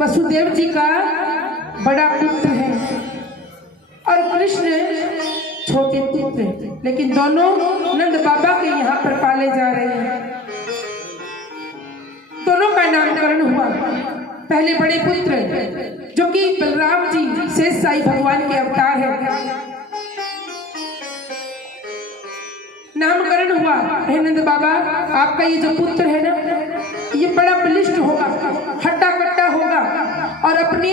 वसुदेव जी का बड़ा पुत्र है और कृष्ण छोटे पुत्र, लेकिन दोनों नंद बाबा के यहाँ पर पाले जा रहे हैं। दोनों का नामकरण हुआ। पहले बड़े पुत्र जो कि बलराम जी शेष साई भगवान के अवतार है, नामकरण हुआ। हे नंद बाबा, आपका ये जो पुत्र है ना, ये बड़ा बलिष्ठ होगा, हट्टा कट्टा होगा और अपने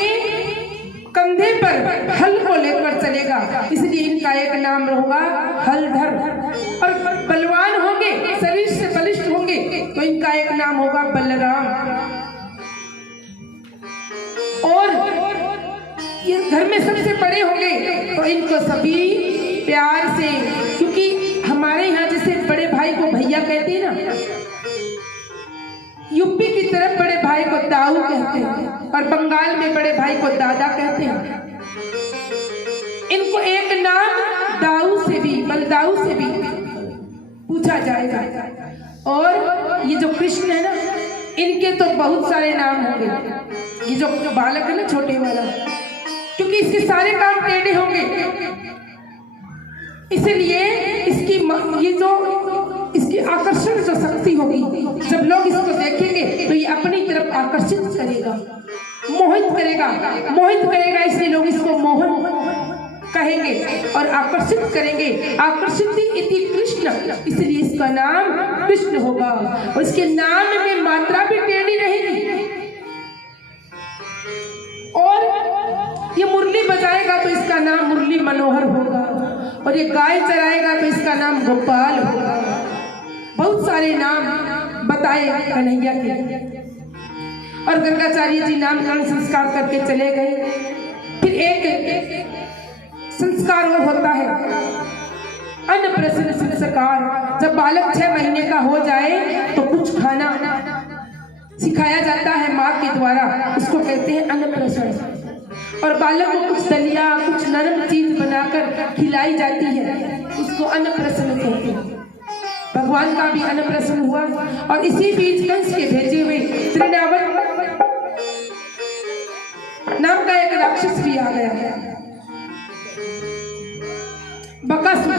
कंधे पर हल को लेकर चलेगा, इसलिए इनका एक नाम होगा हलधर। और बलवान होंगे, शरीर से बलिष्ठ होंगे, तो इनका एक नाम होगा बलराम। और ये घर में सबसे बड़े होंगे तो इनको सभी प्यार से, क्योंकि हमारे यहाँ जैसे बड़े भाई को भैया कहते हैं ना, यूपी की तरफ बड़े भाई को दाऊ कहते हैं और बंगाल में बड़े भाई को दादा कहते हैं। इनको एक नाम दाऊ से भी, बलदाऊ से भी पूछा जाएगा। और ये जो कृष्ण है ना, इनके तो बहुत सारे नाम होंगे। ये जो बालक है ना, छोटे वाला, क्योंकि इसके सारे काम टेढ़े होंगे, इसलिए इसकी ये जो इसकी आकर्षण जो शक्ति होगी, जब लोग इसको देखेंगे तो ये अपनी तरफ आकर्षित करेगा, मोहित करेगा, मोहित करेगा, इसलिए लोग इसको मोहन कहेंगे और आकर्षित करेंगे। आकर्षित इति कृष्ण, इसलिए इसका नाम कृष्ण होगा। और इसके नाम में मात्रा भी टेढ़ी रहेगी। और ये मुरली बजाएगा तो इसका नाम मुरली मनोहर होगा, और ये गाय चराएगा तो इसका नाम गोपाल होगा। बहुत सारे नाम बताए कन्हैया के। और गर्गाचार्य जी नामकरण संस्कार करके चले गए। फिर एक संस्कार और होता है, अन्नप्राशन संस्कार। जब बालक 6 महीने का हो जाए तो कुछ खाना सिखाया जाता है माँ के द्वारा, उसको कहते हैं अन्नप्राशन। और बालक को कुछ दलिया, कुछ नरम चीज बनाकर खिलाई जाती है, उसको अन्नप्राशन कहते हैं। भगवान का भी अन्नप्राशन हुआ। और इसी बीच कंस के भेजे हुए त्रिनावत नाम का एक राक्षस भी आ गया, बकासुर,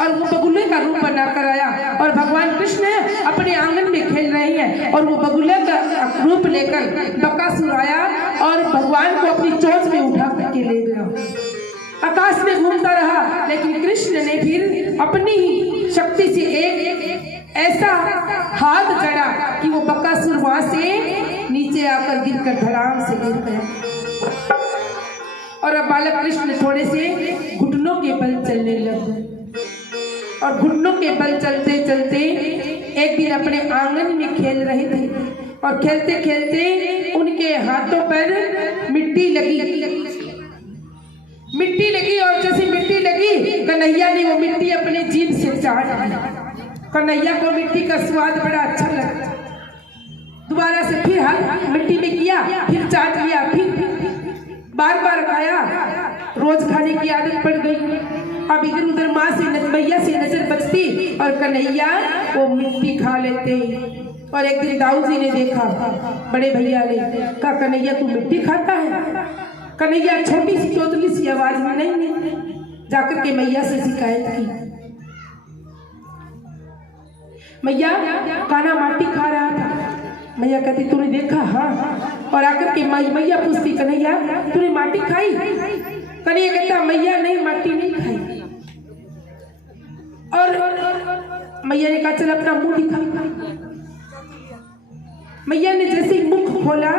और वो बगुले का रूप बनाकर आया। और भगवान कृष्ण अपने आंगन में खेल रहे हैं और वो बगुले का रूप लेकर बकासुर आया और भगवान को अपनी चोंच में उठा करके ले गया। आकाश में घूमता रहा, लेकिन कृष्ण ने फिर अपनी ही शक्ति से एक ऐसा हाथ जड़ा कि वो बकासुर वहां से नीचे आकर गिरकर धड़ाम से गिर गया। और अब बालक कृष्ण थोड़े से घुटनों के बल चलने लगे। और घुटनों के बल चलते चलते एक दिन अपने आंगन में खेल रहे थे और खेलते खेलते उनके हाथों पर मिट्टी लगी और जैसे मिट्टी लगी, कन्हैया ने वो मिट्टी अपने जीभ से चाट ली। कन्हैया को मिट्टी का स्वाद बड़ा अच्छा लगा। दोबारा से फिर हाथ मिट्टी में किया, फिर चाट लिया, फिर बार बार खाया। रोज खाने की आदत पड़ गई। अब इधर उधर माँ से मैया से नजर बचती और कन्हैया वो मिट्टी खा लेते। और एक दिन दाऊ जी ने देखा, बड़े भैया ने कहा, कन्हैया तू मिट्टी खाता है? कन्हैया छोटी सी चोतली सी आवाज में नहीं जाकर के मैया से शिकायत की। मैया काना माटी खा रहा था। मैया कहती तूने देखा? हाँ। और आकर के मैया पूछती, कन्हैया तूने माटी खाई? कन्हैया कहता मैया नहीं, माटी नहीं खाई। और मैया ने कहा चल अपना मुंह दिखा। मैया ने जैसे मुख खोला,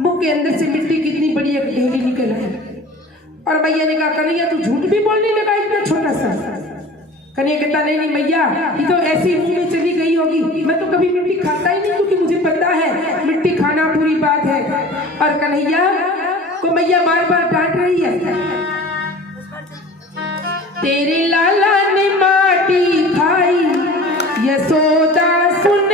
मुख के अंदर से मिट्टी कितनी बड़ी एक ढेली निकल आई। और मैया ने कहा कन्हैया तू झूठ भी बोलने लगा इतना छोटा सा? कन्हैया कहता नहीं मैया, ये तो ऐसी मुंह में चली गई होगी, मैं तो कभी मिट्टी खाता ही नहीं, क्योंकि मुझे पता है मिट्टी खाना बुरी बात है। और कन्हैया को मैया बार बार डांट रही है, तेरे लाला ने माटी खाई, यशोदा सुन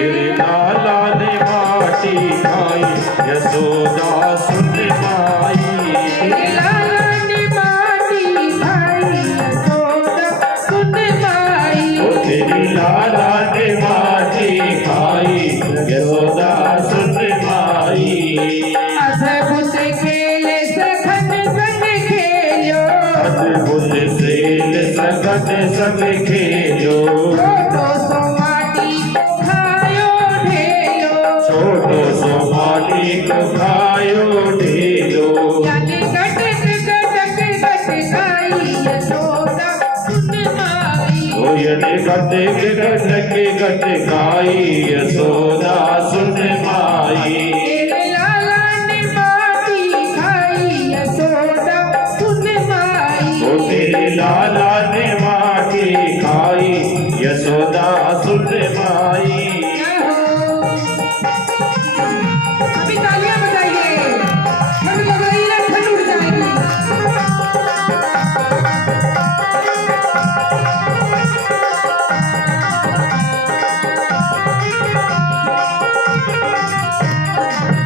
तेरे लाला ने माटी खाई यशोदा सुन माई लाला ने माटी खाई यशोदा सुन माई तेरी लाला ने माटी खाई यशोदा सुन माई अद्भुत खेल सखन संग खेलो अद्भुत खेल सखन संग खेलो छोटो सो माटी खायो ढेलो छोटो सो माटी को खायो ढेलो यानी गटक गटक गटकाई यशोदा सुन माई यने गटक गटक गटकाई यशोदा सुन माई तेरे लाला ने माटी खाई यशोदा सुन माई तेरे लाला ने माटी खाई यशोदा सुन माई अभी तालियां बजाइए ठंड लग रही है ठंड उड़ जाएगी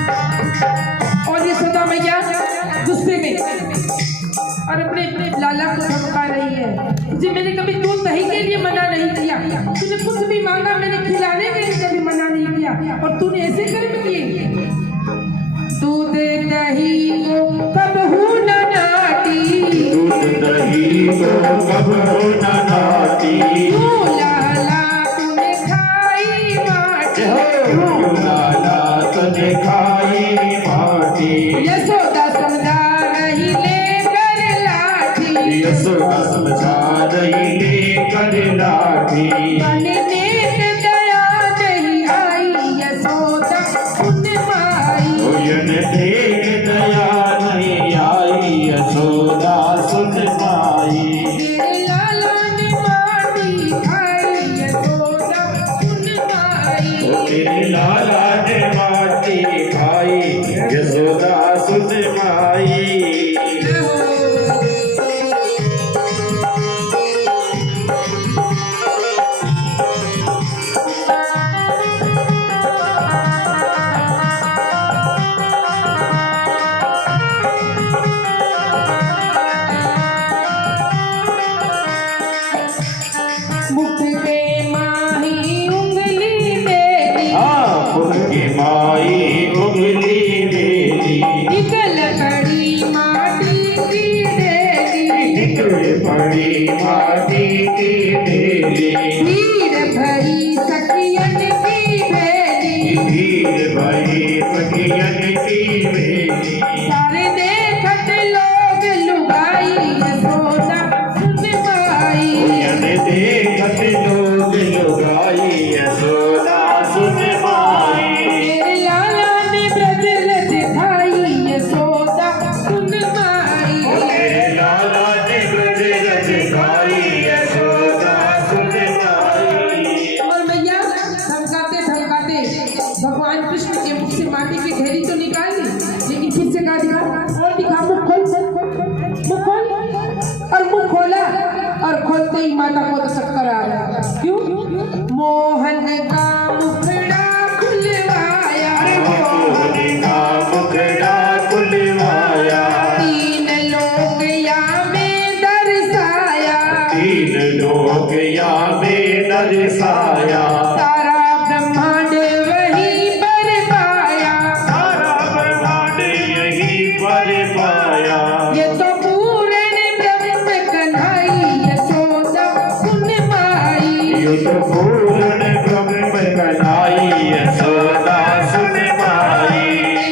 और ये सदा मैया गुस्से में और अपने लाला को धमका रही है तुझे मैंने कभी दूध दही के लिए मना नहीं किया तूने कुछ भी मांगा मैंने खिलाने के लिए कभी मना नहीं किया और तूने ऐसे कर्म किए दूध दही को कब हूँ न नाटी दूध दही को कब न नाटी तू लाला तूने खाई माटी लाला तुझे खाई माटी यशोदा समझा रही लेकर लाठी यशोदा समझा रही लेकर लाठी बनने से दया नहीं आई यशोदा सुन माई यन देख दया नहीं आई यशोदा सुन माई तेरे लाला ने माटी खाई यशोदा सुन माई तेरे लाला ने माटी खाई यशोदा सुन माई मुख पे माही उंगली दे दी उनकी माई उंगली दे दी निकल पड़ी माटी की दे दी निकल पड़ी माटी की डेली भीड़ भरी सखियन की भेली भीड़ भरी सखियन की बेली सारे देखत लोग लुगाई यशोदा सुन माई यन देखत लोग लुगाई यशोदा सुन माई तेरे लाला ने ब्रज रच खाई यशोदा सुन माई तेरे लाला ने ब्रज रच खाई यशोदा सुन माई और मैया धमकाते धमकाते भगवान कृष्ण के मुख से माटी की ढेरी तो निकाली लेकिन फिर से कहा दिखा और दिखा मुख खोल मुख खोल और मुख खोला और खोलते ही माता को तो चक्कर आ गया क्यों मोहन का मुखड़ा खुलवाया मोहन का मुखड़ा खुलवाया तीन लोग या में दर्शाया तीन लोग या में दर्शाया सारा ब्रह्मांड वहीं पर पाया सारा ब्रह्मांड यही पर पाया ये तो पूर्ण ब्रह्म कन्हई यशोदा सुन माई युद्ध पूर्ण ब्रह्म कन्हई यशोदा सुन माई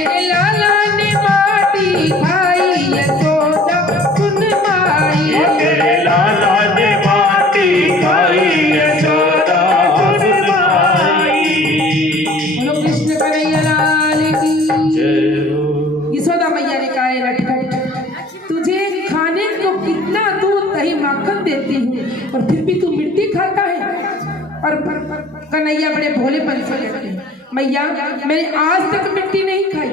तेरे लाला ने माटी खाई यशोदा सुन माई तेरे लाला ने माटी खाई यशोदा सुन माई बोलो कृष्ण कन्हैया लाल की जय हो यशोदा मैया ने कहा नटखट तुझे खाने को कितना दूध दही माखन देती हूँ और फिर भी तू मिट्टी खाता है और कन्हैया बड़े भोलेपन से कहते हैं मैया मैंने आज तक मिट्टी नहीं खाई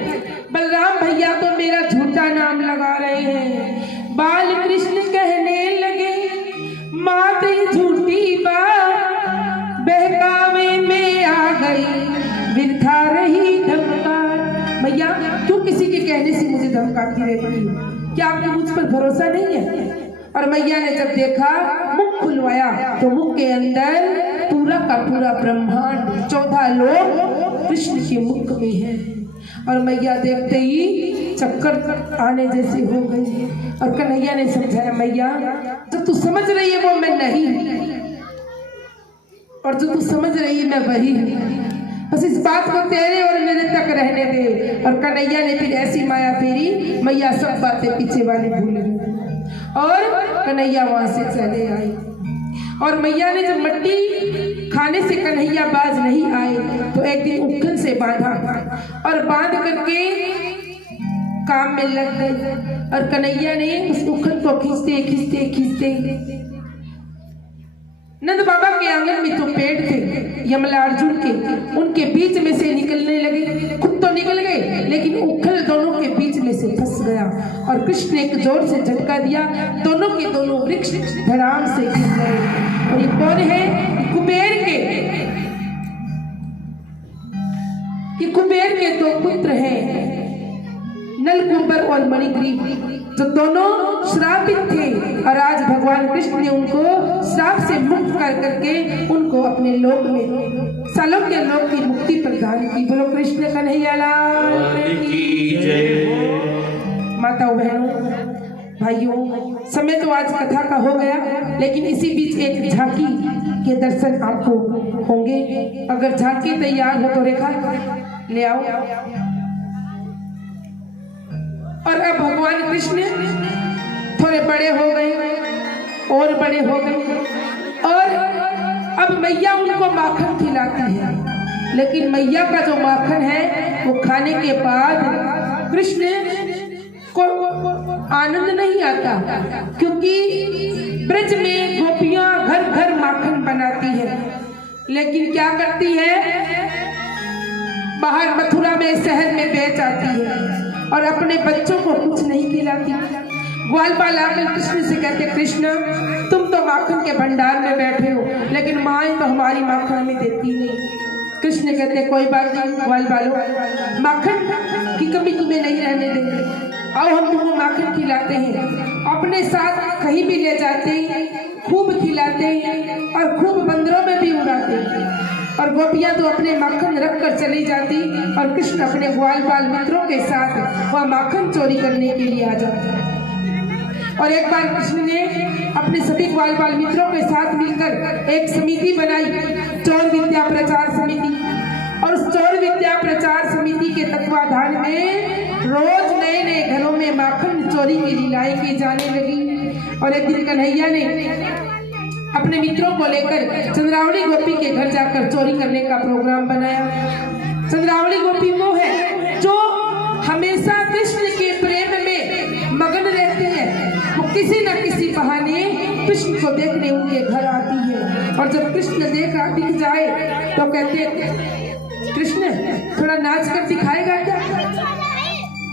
बलराम भैया तो मेरा झूठा नाम लगा रहे हैं बाल कृष्ण कहने लगे मात झूठी बात बहकावे में आ गई मैया क्यों किसी के कहने से मुझे धमकाती रहती है? क्या आपको मुझ पर भरोसा नहीं है? और मैया ने जब देखा, मुख खुलवाया तो मुख के अंदर पूरा का पूरा ब्रह्मांड 14 लोग कृष्ण के मुख में है। और मैया देखते ही चक्कर आने जैसी हो गई। और कन्हैया ने समझाया, मैया जो तू समझ रही है वो मैं नहीं, और जो तू समझ रही है मैं वही हूँ। बस इस बात को तेरे और मेरे तक रहने दे। और कन्हैया ने फिर ऐसी माया फेरी, मैया सब बातें पीछे वाली भूल गई और कन्हैया वहां से चले आए। और मैया ने जब मट्टी खाने से कन्हैया बाज नहीं आए तो एक दिन उखल से बांधा और बांध करके काम में लग गए। और कन्हैया ने उस उखल को खींचते खींचते खींचते नंद बाबा के आंगन में जो पेड़ थे यमलार्जुन के, उनके बीच में से निकलने लगे। खुद तो निकल गए लेकिन उखल दोनों के बीच में से फंस गया। और कृष्ण ने एक जोर से झटका दिया, दोनों के दोनों वृक्ष धड़ाम से गिर गए। और ये कौन है? कुबेर के, ये कुबेर के दो पुत्र हैं, नलकुबर और मणिग्रीव, जो दोनों श्रापित थे। और आज भगवान कृष्ण ने उनको श्राप से मुक्त कर करके उनको अपने लोक में, सालोक्य लोक की मुक्ति प्रदान की। बोलो कृष्ण कन्हैया लाल की जय। माताओं बहनों भाइयों, समय तो आज कथा का हो गया, लेकिन इसी बीच एक झांकी के दर्शन आपको होंगे। अगर झांकी तैयार हो तो रेखा ले आओ। और अब भगवान कृष्ण थोड़े बड़े हो गए और बड़े हो गए, और अब मैया उनको माखन खिलाती है। लेकिन मैया का जो माखन है वो खाने के बाद कृष्ण को आनंद नहीं आता, क्योंकि ब्रज में गोपियां घर घर माखन बनाती है। लेकिन क्या करती है? बाहर मथुरा में, शहर में बेच आती है और अपने बच्चों को कुछ नहीं खिलाती। ग्वालपाल आकर कृष्ण से कहते, कृष्ण तुम तो माखन के भंडार में बैठे हो, लेकिन माँ तो हमारी माखन हमें देती नहीं। कृष्ण कहते, कोई बात नहीं ग्वालपालो, माखन की कमी तुम्हें नहीं रहने देंगे। आओ हम तुमको माखन खिलाते हैं। अपने साथ कहीं भी ले जाते हैं, खूब खिलाते हैं और खूब बंदरों में भी उड़ाते हैं। और गोपियां तो अपने माखन रख कर चली जाती और कृष्ण अपने ग्वालपाल मित्रों के साथ वह माखन चोरी करने के लिए आ जाते। और एक बार कृष्ण ने अपने सभी ग्वालपाल मित्रों के साथ मिलकर एक समिति बनाई, चोर विद्या प्रचार समिति। और उस चोर विद्या प्रचार समिति के तत्वाधान में रोज नए नए घरों में माखन चोरी की लीलाएं की जाने लगी। और एक दिन कन्हैया ने अपने मित्रों को लेकर चंद्रावली गोपी के घर जाकर चोरी करने का प्रोग्राम बनाया। चंद्रावली गोपी वो है जो हमेशा कृष्ण के प्रेम में मगन रहती है। वो किसी न किसी बहाने कृष्ण को देखने उनके घर आती है। और जब कृष्ण दिख जाए तो कहते, कृष्ण थोड़ा नाच कर दिखाएगा क्या?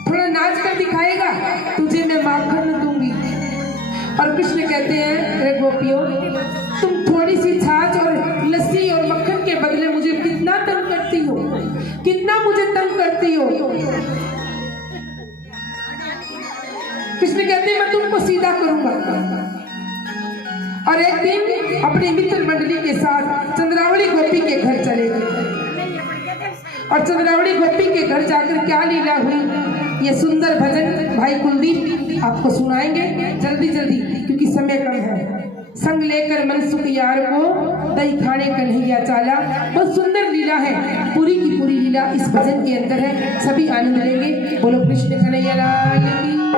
थोड़ा नाच कर दिखाएगा, तुझे मैं माखन दूंगी। और कृष्ण कहते हैं, अरे गोपियों, तुम थोड़ी सी छाछ और लस्सी और मक्खन के बदले मुझे कितना तंग करती हो, कितना मुझे तंग करती हो। कृष्ण कहते हैं, मैं तुमको सीधा करूंगा। और एक दिन अपनी मित्र मंडली के साथ चंद्रावली गोपी के घर चले गए। और चंद्रावली गोपी के घर जाकर क्या लीला हुई, ये सुंदर भजन भाई कुलदीप आपको सुनाएंगे जल्दी जल्दी, क्योंकि समय कम है। संग लेकर मनसुख यार को दही खाने कन्हैया चाला। बहुत सुंदर लीला है, पूरी की पूरी लीला इस भजन के अंदर है। सभी आनंद लेंगे। बोलो कृष्ण कन्हैया लाल की।